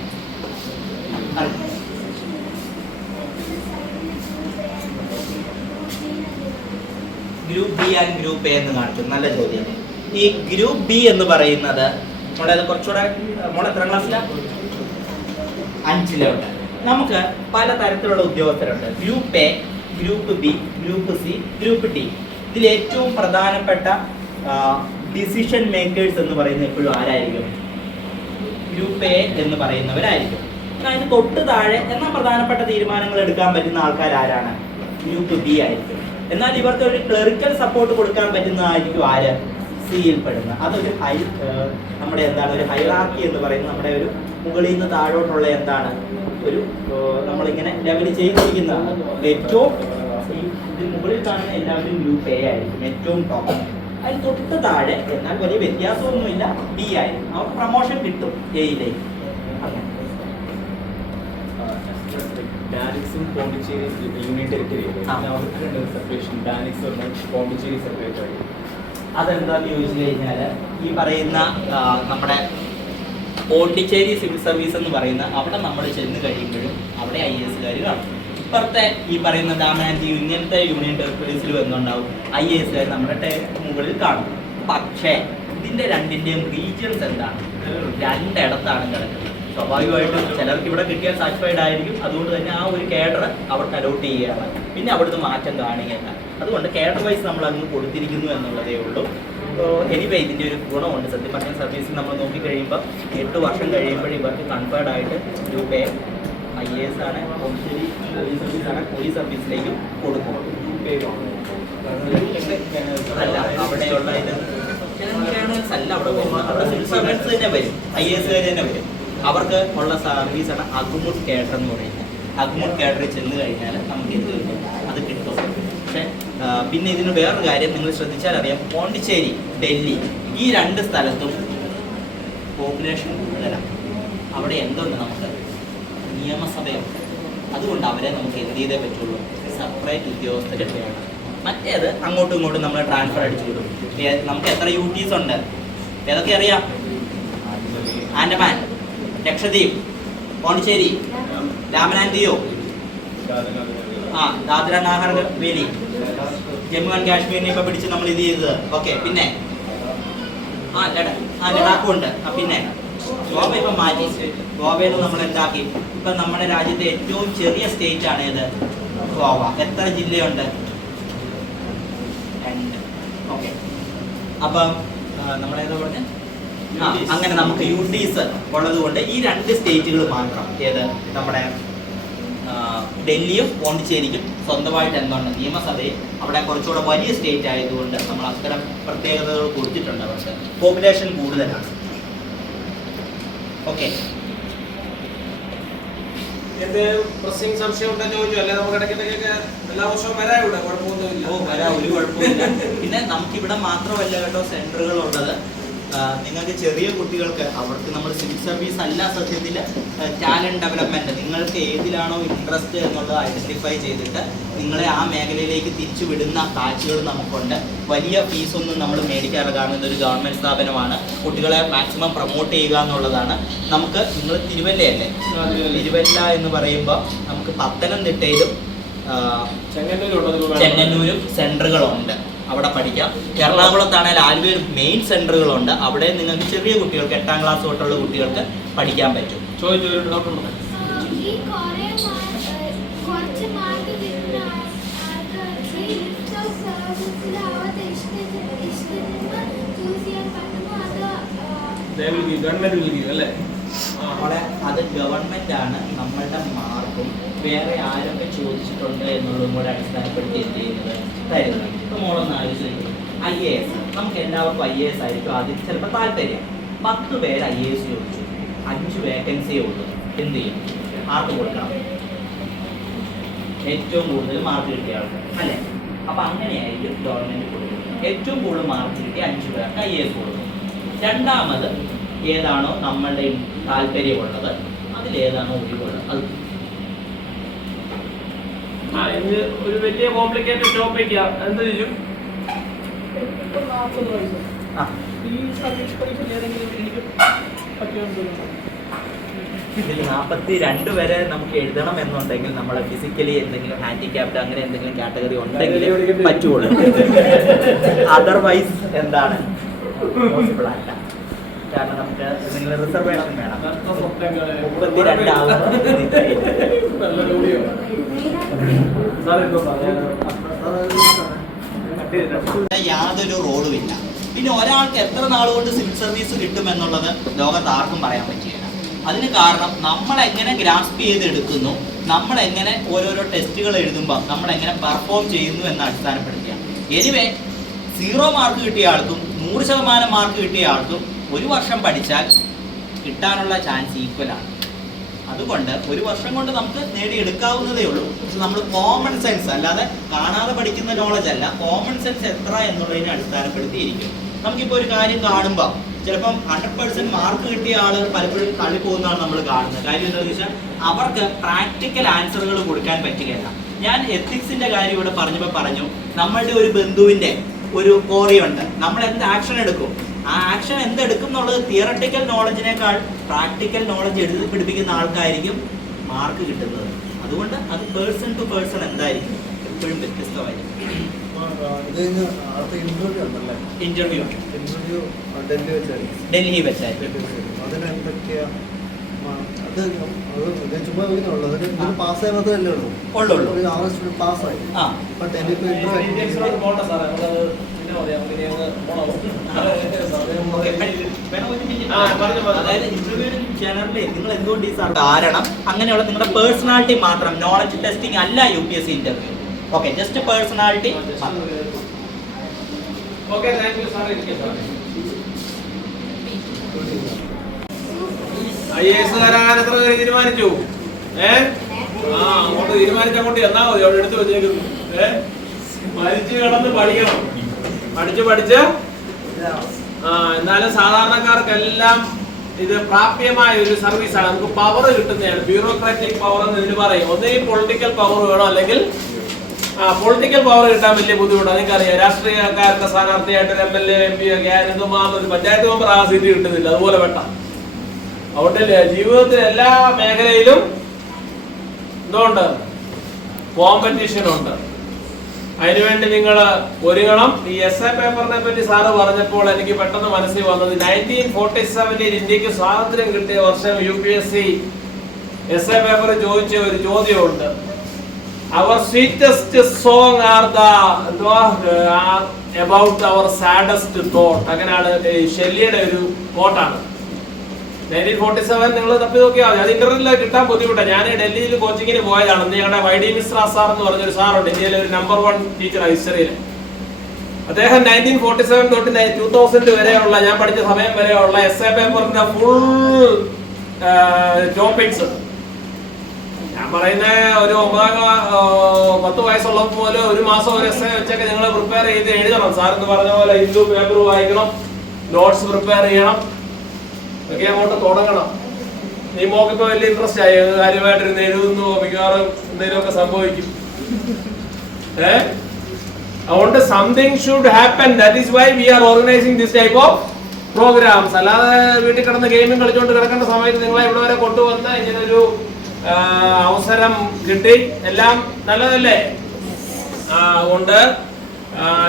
Group B and group A എന്ന് കാണിച്ചു. നല്ല ചോദ്യം. ഈ ഗ്രൂപ്പ് B എന്ന് പറയുന്നത് നമ്മളത് കുറച്ചുകൂടെ നമ്മൾ എത്ര ക്ലാസ്സിലാണ്? 5ലെ നമുക്ക് പല തരത്തിലുള്ള ഉദ്യോഗസ്ഥരുണ്ട്. Group A, group B, group C, group D. ഇതിൽ ഏറ്റവും പ്രധാനപ്പെട്ട ഡിസിഷൻ മേക്കേഴ്സ് എന്ന് പറയുന്നത് എപ്പോഴും ആരായിരിക്കും? ഗ്രൂപ്പ് എ എന്ന് പറയുന്നവരായിരിക്കും. അതിന് തൊട്ട് താഴെ എന്നാൽ പ്രധാനപ്പെട്ട തീരുമാനങ്ങൾ എടുക്കാൻ പറ്റുന്ന ആൾക്കാർ ആരാണ്? ഗ്രൂപ്പ് ബി ആയിരിക്കും. എന്നാൽ ഇവർക്ക് ഒരു ക്ലറിക്കൽ സപ്പോർട്ട് കൊടുക്കാൻ പറ്റുന്നതായിരിക്കും ആര്? സിയിൽ പെടുന്ന. അതൊരു നമ്മുടെ എന്താണ് ഒരു ഹൈറാർക്കി എന്ന് പറയുന്നത്, നമ്മുടെ ഒരു മുകളിൽ നിന്ന് താഴോട്ടുള്ള എന്താണ് ഒരു നമ്മളിങ്ങനെ ലെവൽ ചെയ്തിരിക്കുന്നതാണ്. ഏറ്റവും മുകളിൽ കാണുന്ന എല്ലാവരും ഗ്രൂപ്പ് എ ആയിരിക്കും, ഏറ്റവും ടോപ്പ്. അതിന് തൊട്ട് താഴെ എന്നാൽ വലിയ വ്യത്യാസമൊന്നുമില്ല, ബി ആയിരിക്കും. അവർക്ക് പ്രൊമോഷൻ കിട്ടും എയിലേക്ക്. ഡാനിക്സും Pondicherry union territory separation. DANICS Pondicherry separate ആയി. അതെന്താന്ന് ചോദിച്ചു കഴിഞ്ഞാൽ ഈ പറയുന്ന നമ്മുടെ പോണ്ടിച്ചേരി സിവിൽ സർവീസ് എന്ന് പറയുന്ന അവിടെ നമ്മൾ ചെന്ന് കഴിയുമ്പോഴും അവിടെ IASകാർ കാണും. ഇപ്പുറത്തെ ഈ പറയുന്ന ദാമനാഞ്ചി ഇങ്ങനത്തെ യൂണിയൻ ടെറിട്ടറീസിൽ വന്നുണ്ടാവും IASകാർ നമ്മുടെ മുകളിൽ കാണും. പക്ഷേ ഇതിന്റെ രണ്ടിന്റെയും റീജിയൻസ് എന്താണ്? രണ്ടിടത്താണ് കിടക്കുന്നത്. സ്വാഭാവികമായിട്ടും ചിലർക്ക് ഇവിടെ കിട്ടിയാൽ സാറ്റിസ്ഫൈഡ് ആയിരിക്കും. അതുകൊണ്ട് തന്നെ ആ ഒരു കേഡർ അവർക്ക് അലോട്ട് ചെയ്യുകയാണ്, പിന്നെ അവിടുന്ന് മാറ്റം കാണുകയല്ല. അതുകൊണ്ട് കേഡർ വൈസ് നമ്മൾ അങ്ങ് കൊടുത്തിരിക്കുന്നു എന്നുള്ളതേ ഉള്ളൂ. എനിവേ ഇതിൻ്റെ ഒരു ഗുണമുണ്ട്. സത്യം പറഞ്ഞ സർവീസിൽ നമ്മൾ നോക്കിക്കഴിയുമ്പോൾ 8 വർഷം കഴിയുമ്പോൾ ഇവർക്ക് കൺഫേർഡ് ആയിട്ട് ഗ്രൂപ്പ് എ IAS ആണ്, പോണ്ടിച്ചേരി പോലീസ് സർവീസാണ്, പോലീസ് സർവീസിലേക്കും കൊടുക്കും. അല്ല അവിടെയുള്ള ഇത് അല്ല അവിടെ വരുന്നത്, അവിടെ സിവിൽ സർവീസ് തന്നെ വരും, IASകാർ തന്നെ വരും. അവർക്ക് ഉള്ള സർവീസാണ് അഗ്മുഡ് കേഡർ എന്ന് പറയുന്നത്. അഗ്മുഡ് കേഡറിൽ ചെന്ന് കഴിഞ്ഞാൽ നമുക്ക് എന്ത് കിട്ടും? അത് കിട്ടും. പക്ഷേ പിന്നെ ഇതിന് വേറൊരു കാര്യം നിങ്ങൾ ശ്രദ്ധിച്ചാൽ അറിയാം, പോണ്ടിച്ചേരി, ഡൽഹി ഈ 2 സ്ഥലത്തും പോപ്പുലേഷൻ കൂടുതലാണ്. അവിടെ എന്തുണ്ട്? നമുക്ക് നിയമസഭയുണ്ട്. അതുകൊണ്ട് അവരെ നമുക്ക് എന്ത് ചെയ്തേ പറ്റുള്ളൂ? സെപ്പറേറ്റ് ഉദ്യോഗസ്ഥരെ വേണം. മറ്റേത് അങ്ങോട്ടും ഇങ്ങോട്ടും നമ്മൾ ട്രാൻസ്ഫർ അടിച്ചു വിടും. നമുക്ക് എത്ര UTs ഉണ്ട്? ഏതൊക്കെ അറിയാം? ആൻഡമാൻ, ലക്ഷദ്വീപ്, പോണ്ടിച്ചേരി, ദാമൻ ആൻഡ് ദിയു, ദാദ്ര നാഗർ ഹവേലി, ജമ്മു ആൻഡ് കാശ്മീരിനെ ഇപ്പൊ പിടിച്ച് നമ്മൾ ഇത് ചെയ്തത്. ഓക്കെ, പിന്നെ ലഡാക്കും ഉണ്ട്. പിന്നെ ഗോവ ഇപ്പൊ മാറ്റി, ഗോവയിൽ നമ്മൾ എന്താക്കി? ഇപ്പൊ നമ്മുടെ രാജ്യത്തെ ഏറ്റവും ചെറിയ സ്റ്റേറ്റ് ആണ് ഏത്? ഗോവ. എത്ര ജില്ലയുണ്ട്? 2. ഓക്കെ, അപ്പം നമ്മളേതാ പറഞ്ഞ അങ്ങനെ നമുക്ക് UTs ഉള്ളത് കൊണ്ട് ഈ 2 സ്റ്റേറ്റുകൾ മാത്രം, ഏത് നമ്മുടെ ഡൽഹിയും പോണ്ടിച്ചേരിക്കും സ്വന്തമായിട്ട് എന്തുണ്ട്? നിയമസഭയിൽ അവിടെ കുറച്ചുകൂടെ വലിയ സ്റ്റേറ്റ് ആയതുകൊണ്ട് നമ്മൾ അത്തരം പ്രത്യേകതകൾ കൊടുത്തിട്ടുണ്ട്. അവർക്ക് പോപ്പുലേഷൻ കൂടുതലാണ്. ഓക്കെ, പ്രസിംഗ് സംശയം ഉണ്ടെന്ന് ചോദിച്ചു അല്ലെ? നമുക്ക് ഇടയ്ക്കിടയ്ക്ക് എല്ലാ വർഷവും വരാം ഇവിടെ, കുഴപ്പമൊന്നുമില്ല. വരാം, ഒരു കുഴപ്പമില്ല. പിന്നെ നമുക്കിവിടെ മാത്രമല്ല കേട്ടോ സെന്ററുകൾ ഉള്ളത്. നിങ്ങൾക്ക് ചെറിയ കുട്ടികൾക്ക് അവർക്ക് നമ്മൾ സിവിൽ സർവീസ് അല്ല സത്യത്തിൽ ടാലൻറ്റ് ഡെവലപ്മെൻറ്റ്, നിങ്ങൾക്ക് ഏതിലാണോ ഇൻട്രസ്റ്റ് എന്നുള്ളത് ഐഡൻറ്റിഫൈ ചെയ്തിട്ട് നിങ്ങളെ ആ മേഖലയിലേക്ക് തിരിച്ചു വിടുന്ന കാഴ്ചകൾ നമുക്കുണ്ട്. വലിയ ഫീസൊന്നും നമ്മൾ മേടിക്കാറ്, കാരണം ഇതൊരു ഗവൺമെൻറ് സ്ഥാപനമാണ്. കുട്ടികളെ മാക്സിമം പ്രൊമോട്ട് ചെയ്യുക എന്നുള്ളതാണ്. നമുക്ക് നിങ്ങൾ തിരുവല്ലയല്ലേ? തിരുവല്ല എന്ന് പറയുമ്പോൾ നമുക്ക് പത്തനംതിട്ടയിലും ചെങ്ങന്നൂരും സെൻറ്ററുകളുണ്ട്, അവിടെ പഠിക്കാം. എറണാകുളത്താണെങ്കിൽ ആലുവയിൽ മെയിൻ സെന്ററുകളുണ്ട്, അവിടെ നിങ്ങൾക്ക് ചെറിയ കുട്ടികൾക്ക് 8ാം ക്ലാസ് തൊട്ടുള്ള കുട്ടികൾക്ക് പഠിക്കാൻ പറ്റും. അത് ഗവൺമെന്റ് ആണ് നമ്മളുടെ മാർക്കും വേറെ ആരൊക്കെ ചോദിച്ചിട്ടുണ്ട് എന്നുള്ളതും കൂടെ അടിസ്ഥാനപ്പെടുത്തി എന്ത് ചെയ്യുന്നത് തരുന്നത്. ഇപ്പൊ മോളൊന്ന് ആലോചിക്കും, IAS നമുക്ക് എല്ലാവർക്കും IAS ആയിരിക്കും ആദ്യം ചിലപ്പോൾ താല്പര്യം. 10 പേര് IAS ചോദിച്ചു, 5 വേക്കൻസിയേ ഉള്ളൂ. എന്ത് ചെയ്യും? ആർക്ക് കൊടുക്കണം? ഏറ്റവും കൂടുതൽ മാർക്ക് കിട്ടിയ ആൾക്ക് അല്ലേ? അപ്പൊ അങ്ങനെയായിരിക്കും ഗവൺമെന്റ് കൊടുക്കുന്നത്. ഏറ്റവും കൂടുതൽ മാർക്ക് കിട്ടിയ 5 പേർക്ക് IAS കൊടുക്കും. രണ്ടാമത് ഏതാണോ നമ്മളുടെ താല്പര്യമുള്ളത്, അതിലേതാണോ ഒഴിവുള്ളത് അത്. ഒരു വലിയ കോംപ്ലിക്കേറ്റഡ് ടോപ്പിക് എന്ത് ചെയ്യും? ഇതിൽ 42 വരെ നമുക്ക് എഴുതണം എന്നുണ്ടെങ്കിൽ നമ്മൾ ഫിസിക്കലി എന്തെങ്കിലും ഹാൻഡിക്യാപ്ഡ് അങ്ങനെ എന്തെങ്കിലും കാറ്റഗറി ഉണ്ടെങ്കിൽ പറ്റുള്ളൂ. അതർവൈസ് എന്താണ്? പോസിബിൾ അല്ല. കാരണം നമുക്ക് നിങ്ങൾ റിസർവേഷൻ വേണം. നഷ്ട സ്വപ്നങ്ങളെ 32 ആളുകൾ നല്ല ജോലിയോ സാർ എന്തോ യാതൊരു റോളും ഇല്ല. പിന്നെ ഒരാൾക്ക് എത്ര നാൾ കൊണ്ട് സിവിൽ സർവീസ് കിട്ടുമെന്നുള്ളത് ലോകത്ത് ആർക്കും പറയാൻ പറ്റുകയില്ല. അതിന് കാരണം നമ്മളെങ്ങനെ ഗ്രാസ്പ് ചെയ്തെടുക്കുന്നു, നമ്മളെങ്ങനെ ഓരോരോ ടെസ്റ്റുകൾ എഴുതുമ്പോൾ നമ്മളെങ്ങനെ പെർഫോം ചെയ്യുന്നു എന്ന് അടിസ്ഥാനപ്പെടുത്തിയാണ്. എനിവേ 0 മാർക്ക് കിട്ടിയ ആൾക്കും 100% മാർക്ക് കിട്ടിയ ആൾക്കും 1 വർഷം പഠിച്ചാൽ കിട്ടാനുള്ള ചാൻസ് ഈക്വലാണ്. അതുകൊണ്ട് 1 വർഷം കൊണ്ട് നമുക്ക് നേടിയെടുക്കാവുന്നതേ ഉള്ളൂ. പക്ഷെ നമ്മൾ കോമൺ സെൻസ്, അല്ലാതെ കാണാതെ പഠിക്കുന്ന നോളജ് അല്ല, കോമൺ സെൻസ് എത്ര എന്നുള്ളതിനെ അടിസ്ഥാനപ്പെടുത്തിയിരിക്കും. നമുക്കിപ്പോൾ ഒരു കാര്യം കാണുമ്പോൾ ചിലപ്പം 100% മാർക്ക് കിട്ടിയ ആൾ പലപ്പോഴും തള്ളി പോകുന്നതാണ് നമ്മൾ കാണുന്നത്. കാര്യം എന്താണെന്ന് വെച്ചാൽ അവർക്ക് പ്രാക്ടിക്കൽ ആൻസറുകൾ കൊടുക്കാൻ പറ്റുകയില്ല. ഞാൻ എത്തിക്സിന്റെ കാര്യം ഇവിടെ പറഞ്ഞപ്പോൾ പറഞ്ഞു, നമ്മളുടെ ഒരു ബന്ധുവിന്റെ ഒരു കോറിയുണ്ട്, നമ്മൾ എന്ത് ആക്ഷൻ എടുക്കും, ആ ആക്ഷൻ എന്തെടുക്കും എന്നുള്ളത് തിയറട്ടിക്കൽ നോളജിനേക്കാൾ പ്രാക്ടിക്കൽ നോളജ് എഴുതി പിടിപ്പിക്കുന്ന ആൾക്കായിരിക്കും മാർക്ക് കിട്ടുന്നത്. അതുകൊണ്ട് അത് പേഴ്സൺ ടു പേഴ്സൺ എന്തായിരിക്കും എപ്പോഴും വ്യത്യസ്തമായിരിക്കും. ഇന്റർവ്യൂ ഡൽഹി വെച്ചായിരിക്കും. അതായത് ഇന്റർവ്യൂവിന് ജനറലി നിങ്ങൾ എന്തുകൊണ്ട് ഈ കാരണം അങ്ങനെയുള്ള നിങ്ങളുടെ പേഴ്സണാലിറ്റി മാത്രം, നോളജ് ടെസ്റ്റിംഗ് അല്ല UPSC interview. Okay, just personality. Okay, thank you sir. IAS തരാൻ എത്ര പേര് തീരുമാനിച്ചു? അങ്ങോട്ട് തീരുമാനിച്ചങ്ങോട്ട് എന്നാ മതി, അവിടെ എടുത്തു വെച്ചേക്കുന്നു. മരിച്ചു കിടന്ന് പഠിക്കണം, പഠിച്ച് എന്നാലും സാധാരണക്കാർക്കെല്ലാം ഇത് പ്രാപ്യമായ ഒരു സർവീസാണ്. നമുക്ക് പവർ കിട്ടുന്നതാണ്, ബ്യൂറോക്രാറ്റിക് പവർ എന്ന് ഇതിന് പറയും. ഒന്നുകിൽ പൊളിറ്റിക്കൽ പവർ വേണം, അല്ലെങ്കിൽ പൊളിറ്റിക്കൽ പവർ കിട്ടാൻ വലിയ ബുദ്ധിമുട്ടാണ്. നിങ്ങൾക്കറിയാം, രാഷ്ട്രീയക്കാരുടെ സ്ഥാനാർത്ഥിയായിട്ട് ഒരു MLA MP ഒക്കെ എന്തുമാത്രം ഒരു പഞ്ചായത്ത് മെമ്പർ ആ സീറ്റ് കിട്ടുന്നില്ല, അതുപോലെ വേണ്ട. അതുകൊണ്ട് ജീവിതത്തിൽ എല്ലാ മേഖലയിലും എന്തുകൊണ്ട് കോമ്പറ്റീഷൻ ഉണ്ട്. അതിനുവേണ്ടി നിങ്ങൾ ഒരുങ്ങണം. ഈ essay പേപ്പറിനെ പറ്റി സാറ് പറഞ്ഞപ്പോൾ എനിക്ക് പെട്ടെന്ന് മനസ്സിൽ വന്നത് 1947 ഇന്ത്യക്ക് സ്വാതന്ത്ര്യം കിട്ടിയ വർഷം UPSC essay പേപ്പർ ചോദിച്ച ഒരു ചോദ്യമുണ്ട്. Our sweetest song are the about our saddest thought. അങ്ങനെയാണ് ഷെല്ലിയുടെ ഒരു കോട്ടാണ്. 1947 നിങ്ങൾ തപ്പി നോക്കിയാൽ മതി. അത് ഇന്റർനെറ്റിൽ കിട്ടാൻ ബുദ്ധിമുട്ടാണ്. ഞാൻ ഡൽഹിയിൽ കോച്ചിങ്ങിന് പോയതാണ്. ഞങ്ങളുടെ YD മിശ്ര സാർ എന്ന് പറഞ്ഞൊരു സാറുണ്ട്, ഇന്ത്യയിലെ ഒരു നമ്പർ 1 ടീച്ചറാണ് ഹിസ്റ്ററിയിൽ. അദ്ദേഹം 1947 തൊട്ട് 2000 വരെയുള്ള, ഞാൻ പഠിച്ച സമയം വരെയുള്ള essay പേപ്പറിന്റെ ഫുൾ ടോപ്പിക്സ്, ഞാൻ പറയുന്ന ഒരു 10 വയസ്സുള്ളപ്പോൾ പോലെ ഒരു മാസം ഒരു essay വെച്ചൊക്കെ നിങ്ങൾ പ്രിപ്പയർ ചെയ്ത് എഴുതണം. സാറെന്ന് പറഞ്ഞ പോലെ ഹിന്ദു പേപ്പർ വായിക്കണം, നോട്ട്സ് പ്രിപ്പയർ ചെയ്യണം, ഒക്കെ അങ്ങോട്ട് തുടങ്ങണം. നീ മോക്കിപ്പോ വലിയ ഇൻട്രസ്റ്റ് ആയി, കാര്യമായിട്ടിരുന്ന് എഴുതുന്നു, മിക്കവാറും എന്തെങ്കിലുമൊക്കെ സംഭവിക്കും. അതുകൊണ്ട് something should happen. That is why we are organising this type of programmes. അല്ലാതെ വീട്ടിൽ കിടന്ന് ഗെയിമും കളിച്ചുകൊണ്ട് കിടക്കേണ്ട സമയത്ത് നിങ്ങളെ ഇവിടെ വരെ കൊണ്ടുവന്ന് ഇങ്ങനൊരു അവസരം കിട്ടി, എല്ലാം നല്ലതല്ലേ? അതുകൊണ്ട്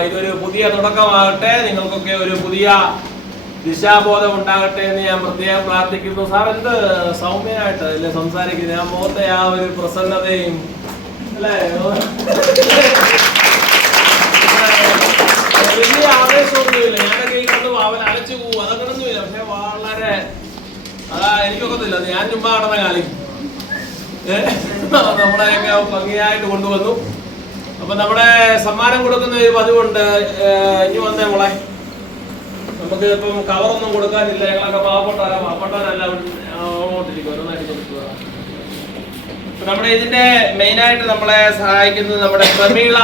ഇതൊരു പുതിയ തുടക്കമാകട്ടെ, നിങ്ങൾക്കൊക്കെ ഒരു പുതിയ ദിശാബോധം ഉണ്ടാകട്ടെ എന്ന് ഞാൻ പ്രത്യേകം പ്രാർത്ഥിക്കുന്നു. സാർ എന്ത് സൗമ്യമായിട്ട് അല്ലേ സംസാരിക്കുന്നത്, ആ മുഖത്തെ ആ ഒരു പ്രസന്നതയും അല്ലേ, വലിയ ആവേശമൊന്നുമില്ല. ഞാനൊക്കെ ഈ കണ്ടു അവൻ അലച്ചു പോകും, അതൊക്കെയൊന്നുമില്ല. പക്ഷെ വളരെ എനിക്കൊക്കത്തില്ല, ഞാൻ ചുമ്മാ നടന്ന കാലം നമ്മളെയൊക്കെ ഭംഗിയായിട്ട് കൊണ്ടുവന്നു. അപ്പൊ നമ്മുടെ സമ്മാനം കൊടുക്കുന്ന ഒരു പതിവുണ്ട്. ഇനി വന്നേ മോളെ, നമുക്ക് ഇപ്പം കവറൊന്നും കൊടുക്കാനില്ല, ഞങ്ങളൊക്കെ പാവപ്പെട്ടവരല്ല, അങ്ങോട്ടിരിക്കും ഓരോന്നായിട്ട് കൊടുക്കുക. നമ്മുടെ ഇതിന്റെ മെയിനായിട്ട് നമ്മളെ സഹായിക്കുന്നത് നമ്മുടെ പ്രമീള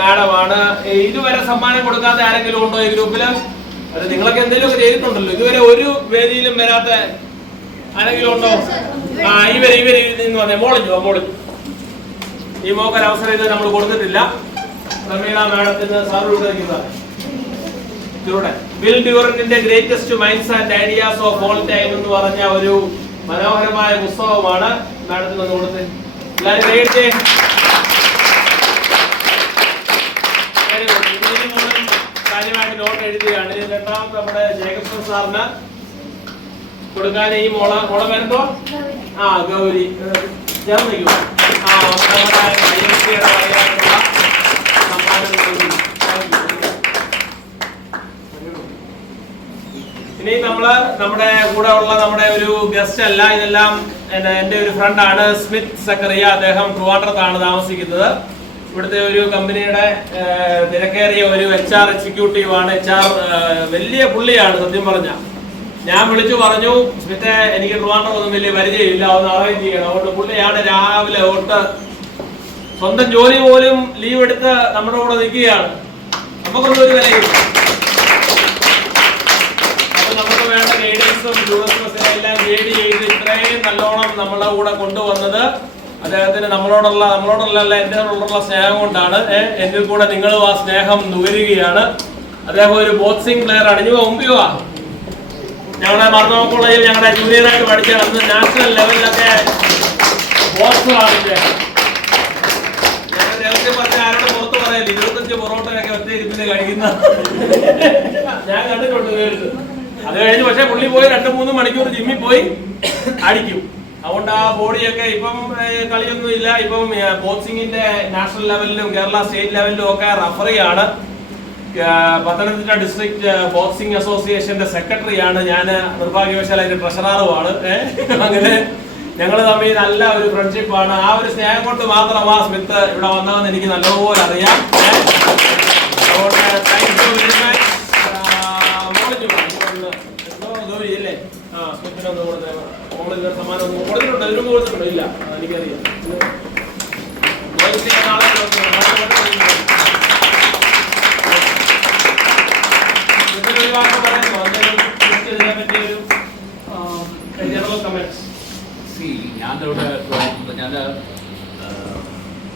മാഡമാണ്. ഇതുവരെ സമ്മാനം കൊടുക്കാത്ത ആരെങ്കിലും ഉണ്ടോ ഈ ഗ്രൂപ്പില്? അത് നിങ്ങളൊക്കെ എന്തെങ്കിലുമൊക്കെ ചെയ്തിട്ടുണ്ടല്ലോ. ഇതുവരെ ഒരു വേദിയിലും വരാത്ത ആരെങ്കിലും ഉണ്ടോ? ഇവര് നിന്ന് വന്നേ, മോളിഞ്ഞു. ഈ മോക്കൊരു അവസരം ഇത് നമ്മൾ കൊടുത്തിട്ടില്ല. പ്രമീള മാഡത്തിന് സാറിലൂടെ വിൽ ഡ്യൂറന്റിന്റെ greatest minds and ideas of all time എന്ന് പറഞ്ഞ ഒരു മനോഹരമായ പുസ്തകമാണ് മാഡത്തിന് ഒന്ന് കൊടുത്ത്. കാര്യമായിട്ട് നോട്ട് എഴുതുകയാണ്. രണ്ടാമത് നമ്മുടെ ജേക്കബ്സൺ സാറിന് കൊടുക്കാൻ ഈ മോളെ പേരെന്തോ? ആ, ഗൗരി. ചേർന്നിരിക്കും. ആ, നമ്മുടെ IMC-യുടെ വകയായിട്ടുള്ള സമ്മാനം ഗൗരി. ഇനി നമ്മുടെ കൂടെ ഉള്ള നമ്മുടെ ഒരു ഗസ്റ്റ് അല്ല, ഇതെല്ലാം എൻ്റെ ഒരു ഫ്രണ്ടാണ് സ്മിത്ത് സക്കറിയ. അദ്ദേഹം ട്രിവാൻഡ്രത്താണ് താമസിക്കുന്നത്. ഇവിടുത്തെ ഒരു കമ്പനിയുടെ തിരക്കേറിയ ഒരു HR എക്സിക്യൂട്ടീവ് ആണ്. HR വലിയ പുള്ളിയാണ് സത്യം പറഞ്ഞ. ഞാൻ വിളിച്ചു പറഞ്ഞു, സ്മിത്തെ എനിക്ക് ട്രിവാൻഡ്രം ഒന്നും വലിയ പരിചയമില്ല, ഒന്ന് അറേഞ്ച് ചെയ്യണം. അതുകൊണ്ട് പുള്ളിയാണ് രാവിലെ തൊട്ട് സ്വന്തം ജോലി പോലും ലീവ് എടുത്ത് നമ്മുടെ കൂടെ നിൽക്കുകയാണ്. നമുക്കൊന്നും ഒരു വിലയില്ല. അപ്പൊ നമുക്ക് വേണ്ട ഗൈഡൻസും ടൂറിസ്റ്റും എല്ലാം ഗൈഡ് ചെയ്ത് ഇത്രയും നല്ലോണം നമ്മളെ കൂടെ കൊണ്ടുവന്നത് അദ്ദേഹത്തിന് നമ്മളോടുള്ള എന്നോടുള്ള സ്നേഹം കൊണ്ടാണ്. എന്നിൽ കൂടെ നിങ്ങളും ആ സ്നേഹം നുകരുകയാണ്. അദ്ദേഹം ഒരു ബോക്സിംഗ് പ്ലെയർ ആണ്. ഇനി മുമ്പിവാ ഞങ്ങളുടെ മർദ്ദവ കോളേജിൽ ഞങ്ങളുടെ ജൂനിയറായിട്ട് പഠിച്ച അന്ന് നാഷണൽ ലെവലിലൊക്കെ ബോക്സറാണ് ഇദ്ദേഹം. ഞങ്ങൾ രഹസ്യം പറഞ്ഞ ആരുടെ പുറത്ത് പറയല്ല, 25 പൊറോട്ടയൊക്കെ ഒറ്റ ഇരുപ്പിന് കഴിക്കുന്ന ഞാൻ കണ്ടിട്ടുണ്ട് നേരിട്ട്. അത് കഴിഞ്ഞ് പക്ഷെ പുള്ളി പോയി 2-3 മണിക്കൂർ ജിമ്മിൽ പോയി അടിക്കും. അതുകൊണ്ട് ആ ബോഡിയൊക്കെ ഇപ്പം കളിയൊന്നും ഇല്ല. ഇപ്പം ബോക്സിങ്ങിന്റെ നാഷണൽ ലെവലിലും കേരള സ്റ്റേറ്റ് ലെവലിലും ഒക്കെ റഫറിയാണ്. പത്തനംതിട്ട ഡിസ്ട്രിക്ട് ബോക്സിംഗ് അസോസിയേഷന്റെ സെക്രട്ടറിയാണ്. ഞാൻ നിർഭാഗ്യവശാൽ അതിന്റെ ട്രഷററുമാണ്. അങ്ങനെ ഞങ്ങൾ തമ്മിൽ നല്ല ഒരു ഫ്രണ്ട്ഷിപ്പാണ്. ആ ഒരു സ്നേഹം കൊണ്ട് മാത്രമാ സ്മിത്ത് ഇവിടെ വന്നതെന്ന് എനിക്ക് നല്ലപോലെ അറിയാം. അതുകൊണ്ട് thank you very much. Gauri അല്ലേ? ആ, സ്മിത്തിനൊന്നും മോളിൽ സമ്മാനം ഒന്നും കൊടുത്തിട്ടുണ്ടോ? ഇതിനും കൊടുത്തിട്ടുണ്ടോ? ഇല്ല, എനിക്കറിയാം. നാളെ ഞാൻ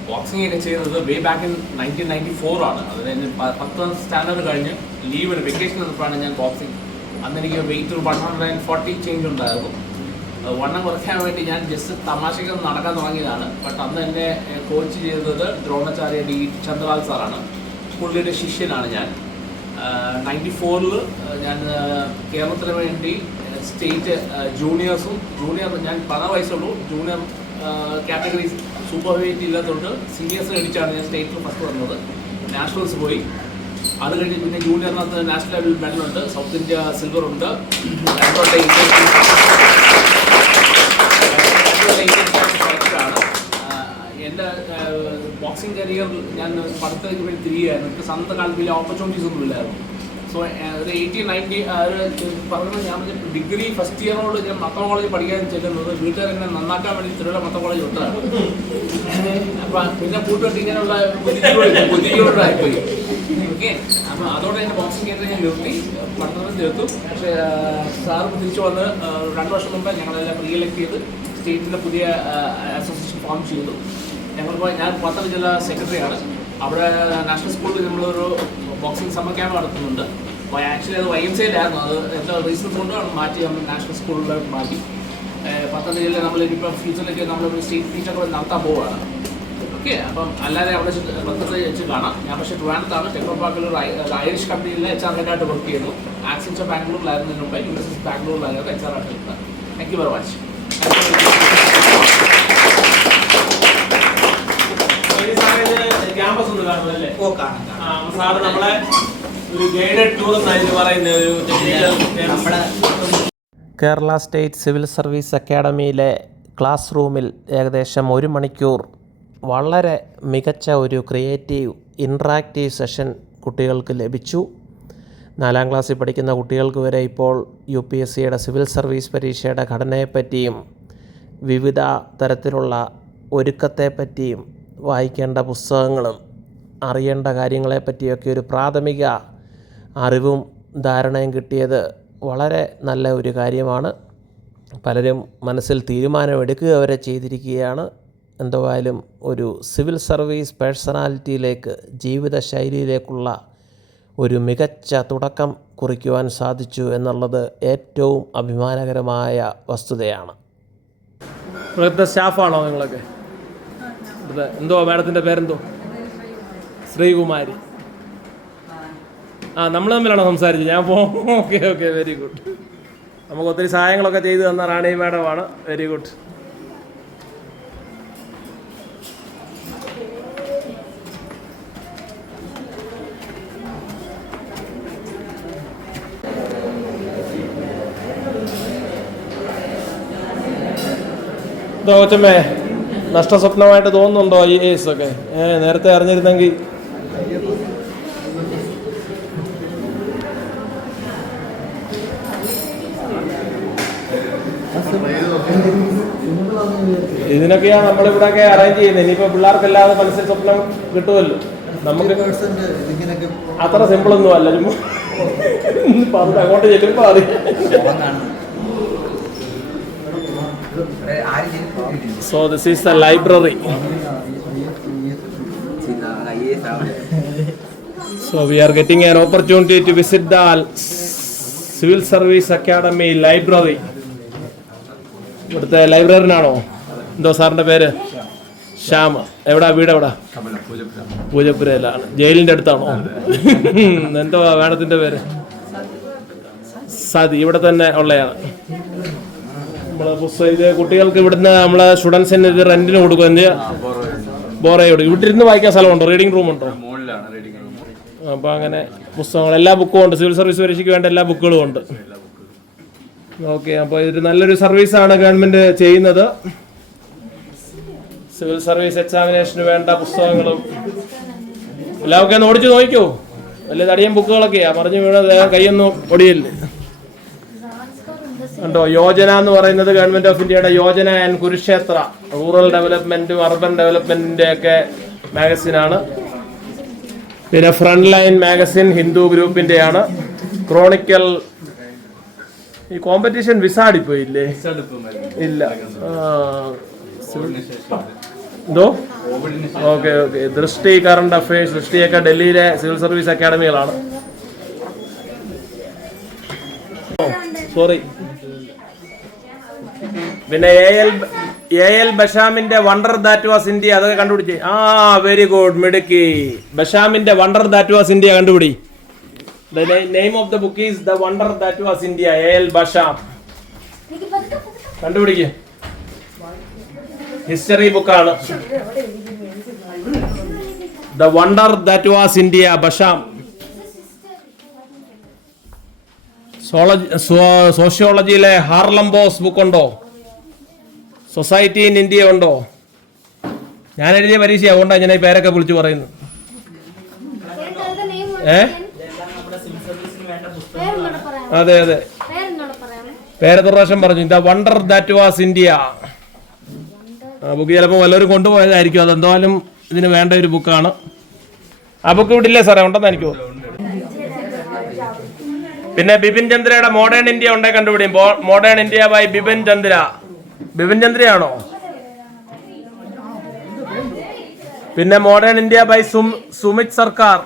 ബോക്സിംഗ് ഒക്കെ ചെയ്യുന്നത് വേ ബാക്ക് ഇൻ 1994 ആണ്. അതായത് 10th സ്റ്റാൻഡേർഡ് കഴിഞ്ഞ് ലീവിന് വെക്കേഷൻ വന്നപ്പോഴാണ് ഞാൻ ബോക്സിംഗ്. അന്ന് എനിക്ക് വെയിറ്റ് ഒരു 140 ചേഞ്ച് ഉണ്ടായിരുന്നു. വണ്ണം കുറയ്ക്കാൻ വേണ്ടി ഞാൻ ജസ്റ്റ് തമാശയ്ക്ക് നടക്കാൻ തുടങ്ങിയതാണ്. ബട്ട് അന്ന് എന്നെ കോച്ച് ചെയ്തത് ദ്രോണാചാര്യ D. ചന്ദ്രലാൽ സാറാണ്. പുള്ളിയുടെ ശിഷ്യനാണ് ഞാൻ. 94-ൽ ഞാൻ കേരളത്തിന് വേണ്ടി സ്റ്റേറ്റ് ജൂനിയർ ഞാൻ 10 വയസ്സുള്ളൂ. ജൂനിയർ കാറ്റഗറീസ് സൂപ്പർ വെയിറ്റ് ഇല്ലാത്തതുകൊണ്ട് സീനിയേഴ്സ് അടിച്ചാണ് ഞാൻ സ്റ്റേറ്റിൽ ഫസ്റ്റ് വന്നത്. നാഷണൽസ് പോയി. അത് കഴിഞ്ഞ് പിന്നെ ജൂനിയറിനകത്ത് നാഷണൽ ലെവൽ മെഡലുണ്ട്. സൗത്ത് ഇന്ത്യ സിൽവർ ഉണ്ട്. ആണ് എൻ്റെ ബോക്സിംഗ് കരിയർ. ഞാൻ പഠിത്തത്തിന് വേണ്ടി തിരികെയായിരുന്നു. എനിക്ക് സ്വന്തം കാലത്ത് വലിയ ഓപ്പർച്യൂണിറ്റീസ് ഒന്നും ഇല്ലായിരുന്നു. സോ ഒരു 80-90 പറയുമ്പോൾ ഞാൻ ഡിഗ്രി ഫസ്റ്റ് ഇയറോട് ഞാൻ മത്ത കോളേജ് പഠിക്കാൻ ചെല്ലുന്നത് വീട്ടുകാർ എന്നെ നന്നാക്കാൻ വേണ്ടി തിരുവല്ല മത്ത കോളേജ് വിട്ടതാണ്. അപ്പം പിന്നെ കൂട്ടുകെട്ട് ഇങ്ങനെയുള്ള ബുദ്ധിയോടായിപ്പോയി. ഓക്കെ, അപ്പം അതോടെ എൻ്റെ ബോക്സിംഗ് കരിയർ ഞാൻ നിർത്തി, പഠനത്തിൽ ചേർത്തു. പക്ഷേ സാറ് തിരിച്ചു വന്ന് 2 വർഷം മുമ്പ് ഞങ്ങളെല്ലാം റീ എലക്ട് ചെയ്ത് സ്റ്റേറ്റിൻ്റെ പുതിയ അസോസിയേഷൻ ഫോം ചെയ്തു. ഞാൻ പത്തനംതിട്ട ജില്ലാ സെക്രട്ടറിയാണ്. അവിടെ നാഷണൽ സ്കൂളിൽ നമ്മളൊരു ബോക്സിംഗ് സമ്മർ ക്യാമ്പ് നടത്തുന്നുണ്ട്. അപ്പോൾ ആക്ച്വലി അത് YMCA-യിലായിരുന്നു. അത് എല്ലാ റീസൺസ് കൊണ്ട് മാറ്റി നമ്മൾ നാഷണൽ സ്കൂളിലേക്ക് മാറ്റി. പത്തനംതിട്ട ജില്ലയിൽ നമ്മളിപ്പോൾ ഫ്യൂച്ചറിലേക്ക് നമ്മളൊരു സ്റ്റേറ്റ് ഫീച്ചർ നടത്താൻ പോവുകയാണ്. ഓക്കെ, അപ്പം അല്ലാതെ അവിടെ പത്തനംതിട്ട വെച്ച് കാണാം. ഞാൻ പക്ഷേ ട്രിവാൻഡ്രത്താണ്. ടെക്നോ പാർക്കിൽ ഒരു ഐറിഷ് കമ്പനിയിലെ HR ഹെഡായിട്ട് വർക്ക് ചെയ്യുന്നു. ആക്സിൻസ് ബാംഗ്ലൂരിലായിരുന്നു ഇതിന് മുമ്പ്. USS ബാംഗ്ലൂരിലായിരുന്നു HR ആയിട്ട് നിൽക്കുന്നത്. Thank you very much. Campus ഒന്ന് കാണുമല്ലേ? ഓ, കാണാം. സാറ് നമ്മളെ ഒരു ഗൈഡഡ് ടൂർ എന്നായിരുന്നു പറയുന്ന ഒരു നമ്മുടെ കേരള സ്റ്റേറ്റ് സിവിൽ സർവീസ് അക്കാഡമിയിലെ ക്ലാസ് റൂമിൽ ഏകദേശം 1 മണിക്കൂർ വളരെ മികച്ച ഒരു ക്രിയേറ്റീവ് ഇൻട്രാക്റ്റീവ് സെഷൻ കുട്ടികൾക്ക് ലഭിച്ചു. 4ാം ക്ലാസ്സിൽ പഠിക്കുന്ന കുട്ടികൾക്ക് വരെ ഇപ്പോൾ UPSC-യുടെ സിവിൽ സർവീസ് പരീക്ഷയുടെ ഘടനയെപ്പറ്റിയും വിവിധ തരത്തിലുള്ള ഒരുക്കത്തെപ്പറ്റിയും വായിക്കേണ്ട പുസ്തകങ്ങളും അറിയേണ്ട കാര്യങ്ങളെപ്പറ്റിയൊക്കെ ഒരു പ്രാഥമിക അറിവും ധാരണയും കിട്ടിയത് വളരെ നല്ല ഒരു കാര്യമാണ്. പലരും മനസ്സിൽ തീരുമാനമെടുക്കുക വരെ ചെയ്തിരിക്കുകയാണ്. എന്തായാലും ഒരു സിവിൽ സർവീസ് പേഴ്സണാലിറ്റിയിലേക്ക്, ജീവിതശൈലിയിലേക്കുള്ള ഒരു മികച്ച തുടക്കം കുറിക്കുവാൻ സാധിച്ചു എന്നുള്ളത് ഏറ്റവും അഭിമാനകരമായ വസ്തുതയാണ്. ഇവിടുത്തെ സ്റ്റാഫാണോ നിങ്ങളൊക്കെ? എന്തോ മാഡത്തിൻ്റെ പേരെന്തോ? ശ്രീകുമാരി. നമ്മൾ തമ്മിലാണോ സംസാരിച്ചത്? ഞാൻ ഓക്കെ, വെരി ഗുഡ്. നമുക്ക് ഒത്തിരി സഹായങ്ങളൊക്കെ ചെയ്തു തന്ന റാണി മാഡമാണ്. Very good. കൊച്ചമ്മേ, നഷ്ടസ്വപ്നമായിട്ട് തോന്നുന്നുണ്ടോ IAS ഒക്കെ? നേരത്തെ അറിഞ്ഞിരുന്നെങ്കിൽ. ഇതിനൊക്കെയാണ് നമ്മളിവിടെയൊക്കെ അറേഞ്ച് ചെയ്യുന്നത്. ഇനിയിപ്പോൾ പിള്ളേർക്കല്ലാതെ മനസ്സിൽ സ്വപ്നം കിട്ടുമല്ലോ. നമുക്ക് അത്ര സിമ്പിളൊന്നും അല്ല. പറഞ്ഞ് അങ്ങോട്ട് ചെല്ലുമ്പോൾ അറിയാം. So this is the library. So we are getting an opportunity to visit the Civil Service Academy library. ഇവിടുത്തെ ലൈബ്രറിനാണോ? എന്തോ സാറിൻ്റെ പേര്? ശ്യാമ. എവിടാ വീട്? എവിടാ? പൂജപ്പുരയിലാണ്. ജയിലിൻ്റെ അടുത്താണോ? എന്തോ മാഡത്തിൻ്റെ പേര്? സതി. ഇവിടെ തന്നെ ഉള്ളതാണ്. നമ്മളെ പുസ്തകം ഇത് കുട്ടികൾക്ക് ഇവിടുന്ന് നമ്മളെ സ്റ്റുഡൻസിന് ഇത് റെന്റിന് കൊടുക്കും. എന്ത് ബോറേ കൊടുക്കും. ഇവിടെ ഇരുന്ന് വായിക്കാൻ സ്ഥലമുണ്ടോ? റീഡിംഗ് റൂം ഉണ്ടോ? അപ്പോൾ അങ്ങനെ പുസ്തകങ്ങൾ എല്ലാ ബുക്കും ഉണ്ട്. സിവിൽ സർവീസ് പരീക്ഷയ്ക്ക് വേണ്ട എല്ലാ ബുക്കുകളും ഉണ്ട്. ഓക്കെ, അപ്പോൾ ഇതൊരു നല്ലൊരു സർവീസാണ് ഗവൺമെൻറ് ചെയ്യുന്നത്. സിവിൽ സർവീസ് എക്സാമിനേഷന് വേണ്ട പുസ്തകങ്ങളും എല്ലാമൊക്കെ ഒന്ന് ഓടിച്ച് നോക്കൂ. വലിയ തടിയും ബുക്കുകളൊക്കെയാ. മറിഞ്ഞു വീണത് കൈയൊന്നും ഒടിയില്ല. കണ്ടോ, യോജന എന്ന് പറയുന്നത് ഗവൺമെന്റ് ഓഫ് ഇന്ത്യയുടെ യോജന ആൻഡ് കുരുക്ഷേത്ര റൂറൽ ഡെവലപ്മെന്റും അർബൻ ഡെവലപ്മെന്റിന്റെ ഒക്കെ മാഗസിനാണ്. പിന്നെ ഫ്രണ്ട് ലൈൻ മാഗസിൻ ഹിന്ദു ഗ്രൂപ്പിന്റെയാണ്. ക്രോണിക്കൽ. ഈ കോമ്പറ്റീഷൻ വിസാടിപ്പോയില്ലേ? ഇല്ല. എന്തോ? ഓക്കെ. Drishti, current affairs. ദൃഷ്ടിയൊക്കെ ഡൽഹിയിലെ സിവിൽ സർവീസ് അക്കാഡമികളാണ്. സോറി. പിന്നെ AL ബഷാമിന്റെ വണ്ടർ ദാറ്റ് വാസ് ഇന്ത്യ, അതൊക്കെ കണ്ടുപിടിച്ച്. വെരി ഗുഡ്, മിടുക്കി. ബഷാമിന്റെ വണ്ടർ ദാറ്റ് വാസ് ഇന്ത്യ കണ്ടുപിടി. The name of the book is The Wonder That Was India. AL Basham. കണ്ടുപിടിക്ക്. ഹിസ്റ്ററി ബുക്കാണ്. The Wonder That Was India, Basham. സോഷ്യോളജിയിലെ Haralambos book ഉണ്ടോ? Society in India ഉണ്ടോ? ഞാൻ എഴുതിയ പരീക്ഷ, അതുകൊണ്ടാണ് ഞാൻ ഈ പേരൊക്കെ വിളിച്ചു പറയുന്നത്. അതെ അതെ, പേരെത്ര പ്രാവശ്യം പറഞ്ഞു? The wonder that was India. Book ചിലപ്പോൾ വല്ലവരും കൊണ്ടുപോയതായിരിക്കും. അതെന്തായാലും ഇതിന് വേണ്ട ഒരു ബുക്കാണ്. ആ ബുക്ക് വിടില്ലേ സാറേ? ഉണ്ടെന്ന് എനിക്ക്. പിന്നെ ബിപിൻ ചന്ദ്രയുടെ മോഡേൺ ഇന്ത്യ ഉണ്ടേ കണ്ടുപിടിയും. Modern India by Bipin Chandra. Bipin ചന്ദ്രയാണോ? പിന്നെ modern India by Sumit Sarkar.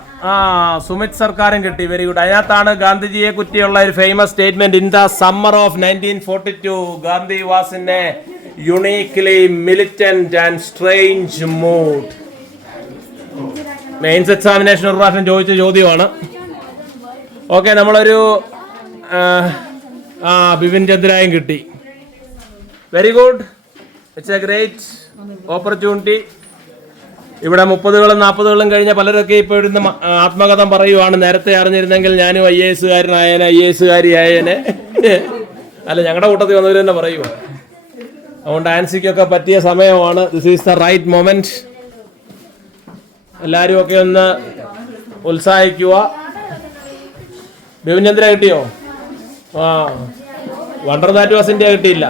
Sumit സർക്കാരും കിട്ടി. Very good. അതിനകത്താണ് ഗാന്ധിജിയെ കുറ്റിയുള്ള ഒരു famous statement. In the summer of 1942 Gandhi was in a uniquely militant and strange mood. Mains examination ഒരു പ്രാവശ്യം ചോദിച്ച ചോദ്യമാണ്. ഓക്കെ, നമ്മളൊരു ബിപിൻ ചന്ദ്രയും കിട്ടി. Very good. It's a great opportunity. ഇവിടെ 30കളും 40കളും കഴിഞ്ഞ പലരൊക്കെ ഇപ്പോൾ ഇവിടുന്ന് ആത്മകഥം പറയുവാണ്. നേരത്തെ അറിഞ്ഞിരുന്നെങ്കിൽ ഞാനും IAS കാരനായേനെ, IAS കാരിയായേനെ. അല്ല, ഞങ്ങളുടെ കൂട്ടത്തിൽ വന്നവർ തന്നെ പറയുക. അതുകൊണ്ട് ആൻസിക്കൊക്കെ പറ്റിയ സമയമാണ്. This is the right moment. എല്ലാവരും ഒക്കെ ഒന്ന് ഉത്സാഹിക്കുക. ബിപിൻ ചന്ദ്ര കിട്ടിയോ? വണ്ടർ ദാറ്റ് വാസ് ഇന്ത്യ കിട്ടിയില്ല.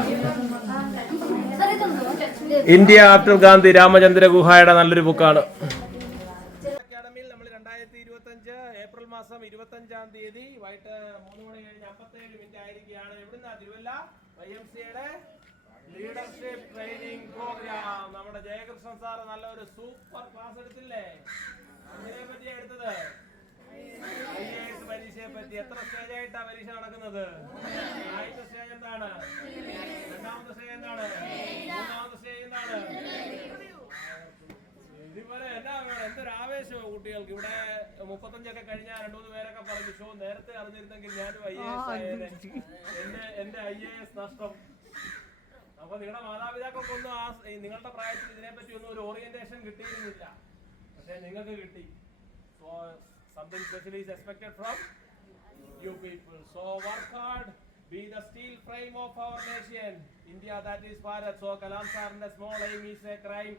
ഇന്ത്യ ആഫ്റ്റർ ഗാന്ധി, രാമചന്ദ്ര ഗുഹയുടെ നല്ലൊരു ബുക്കാണ്. അക്കാഡമിയിൽ നമ്മൾ 2025 ഏപ്രിൽ മാസം 25-ാം തീയതി വൈകിട്ട് 3 മണി കഴിഞ്ഞ് 57 മിനിറ്റ് ആയിരിക്കുകയാണ്. ഇവിടുന്ന് തിരുവല്ല YMCAയുടെ ലീഡർഷിപ്പ് ട്രെയിനിങ് പ്രോഗ്രാം. നമ്മുടെ ജയകൃഷ്ണൻ സാറ് നല്ലൊരു സൂപ്പർ ക്ലാസ് എടുത്തില്ലേ? ഇതിനെ പറ്റിയാ എടുത്തത്. IAS പരീക്ഷയെ പറ്റി. എത്ര സ്റ്റേജായിട്ടാണ് പരീക്ഷ നടക്കുന്നത്? ആദ്യത്തെ സ്റ്റേജ് എന്താണ്? രണ്ടാമത്തെ സ്റ്റേജ് എന്താണ്? മൂന്നാമത്തെ സ്റ്റേജ് എന്താണ്? ഇതിപോലെ എന്നാ വേണം, എന്തൊരു ആവേശമോ കുട്ടികൾക്ക്. ഇവിടെ 35 കഴിഞ്ഞാൽ 2-3 പേരൊക്കെ പറഞ്ഞു ഷോ നേരത്തെ അറിഞ്ഞിരുന്നെങ്കിൽ ഞാനും IAS ആയേനെ, എന്റെ IAS നഷ്ടം. അപ്പൊ നിങ്ങളുടെ മാതാപിതാക്കൾക്കൊന്നും നിങ്ങളുടെ പ്രായത്തിൽ ഇതിനെപ്പറ്റി ഒന്നും ഒരു ഓറിയന്റേഷൻ കിട്ടിയിരുന്നില്ല, പക്ഷെ നിങ്ങൾക്ക് കിട്ടി. So something special is expected from you people. So work hard, be the steel frame of our nation, India that is Bharat. So Kalam sir ന്റെ small aim is a crime.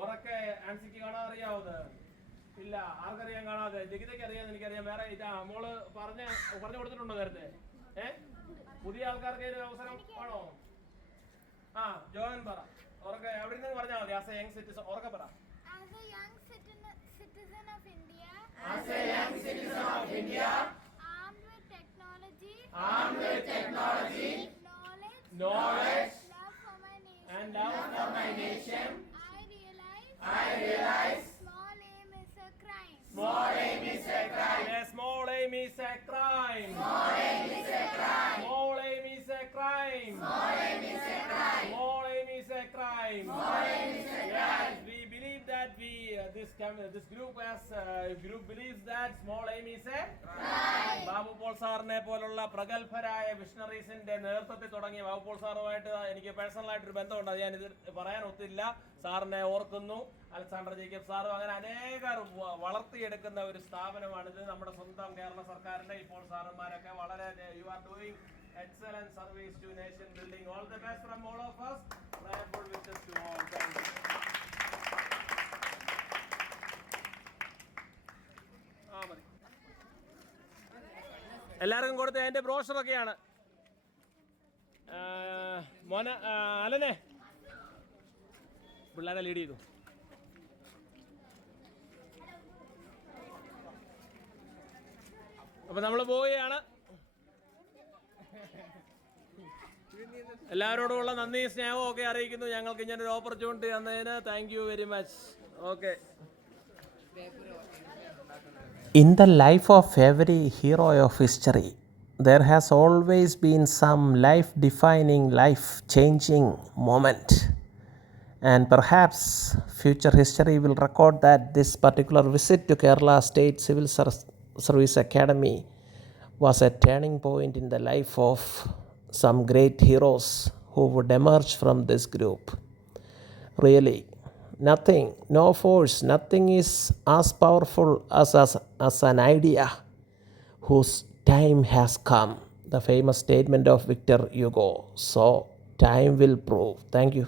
ഉറക്കെ ആൻസിക്ക് കാണാൻ അറിയാവുന്നത് ഇല്ല, ആർക്കറിയാൻ കാണാതെ? ലിഖിതയ്ക്ക് അറിയാമെന്ന് എനിക്കറിയാം. വേറെ ഇതാ മോള് പറഞ്ഞു കൊടുത്തിട്ടുണ്ടോ നേരത്തെ? പുതിയ ആൾക്കാർക്ക് ഒരു അവസരം ആണോ? ആ ജോയൻ പറ ഉറക്കെ, എവിടെ നിന്ന് പറഞ്ഞാൽ മതി. ആസ് എ യങ് സിറ്റിസൺ ഉറക്കെ പറ. As a young citizen of India, armed with technology, knowledge, love for my nation, I realize small aim is a crime. Yes, small aim is a crime. Yes, we believe that this group believes that small aim is a crime. Babu Paul സാറിനെ പോലുള്ള പ്രഗത്ഭരായ വിഷണറീസിന്റെ നേതൃത്വത്തിൽ തുടങ്ങിയ ബാബു പോൾ സാറുമായിട്ട് എനിക്ക് പേഴ്സണലായിട്ടൊരു ബന്ധമുണ്ട്. അത് ഞാനിത് പറയാൻ ഒത്തില്ല. സാറിനെ ഓർക്കുന്നു. അലക്സാണ്ടർ ജേക്കബ് സാറും അങ്ങനെ അനേകർ വളർത്തിയെടുക്കുന്ന ഒരു സ്ഥാപനമാണിത്. നമ്മുടെ സ്വന്തം കേരള സർക്കാരിന്റെ ഇപ്പോൾ സാറന്മാരൊക്കെ വളരെ you are doing excellent service to nation building. All the best from all of us. Prayerful wishes to all. Thank you. എല്ലാവർക്കും കൊടുത്ത എൻ്റെ ബ്രോഷറൊക്കെയാണ്. മോനെ അലനെ പിള്ളേരെ ലീഡ് ചെയ്തു. അപ്പൊ നമ്മൾ പോവുകയാണ്. എല്ലാവരോടുമുള്ള നന്ദി സ്നേഹവും ഒക്കെ അറിയിക്കുന്നു. ഞങ്ങൾക്ക് ഇങ്ങനെ ഒരു ഓപ്പർച്യൂണിറ്റി തന്നതിന് thank you very much. Okay. In the life of every hero of history, there has always been some life-defining, life-changing moment. And perhaps future history will record that this particular visit to Kerala State Civil Service Academy was a turning point in the life of some great heroes who would emerge from this group. Really, nothing, no force, nothing is as powerful as an idea whose time has come. The famous statement of Victor Hugo. So, time will prove. Thank you.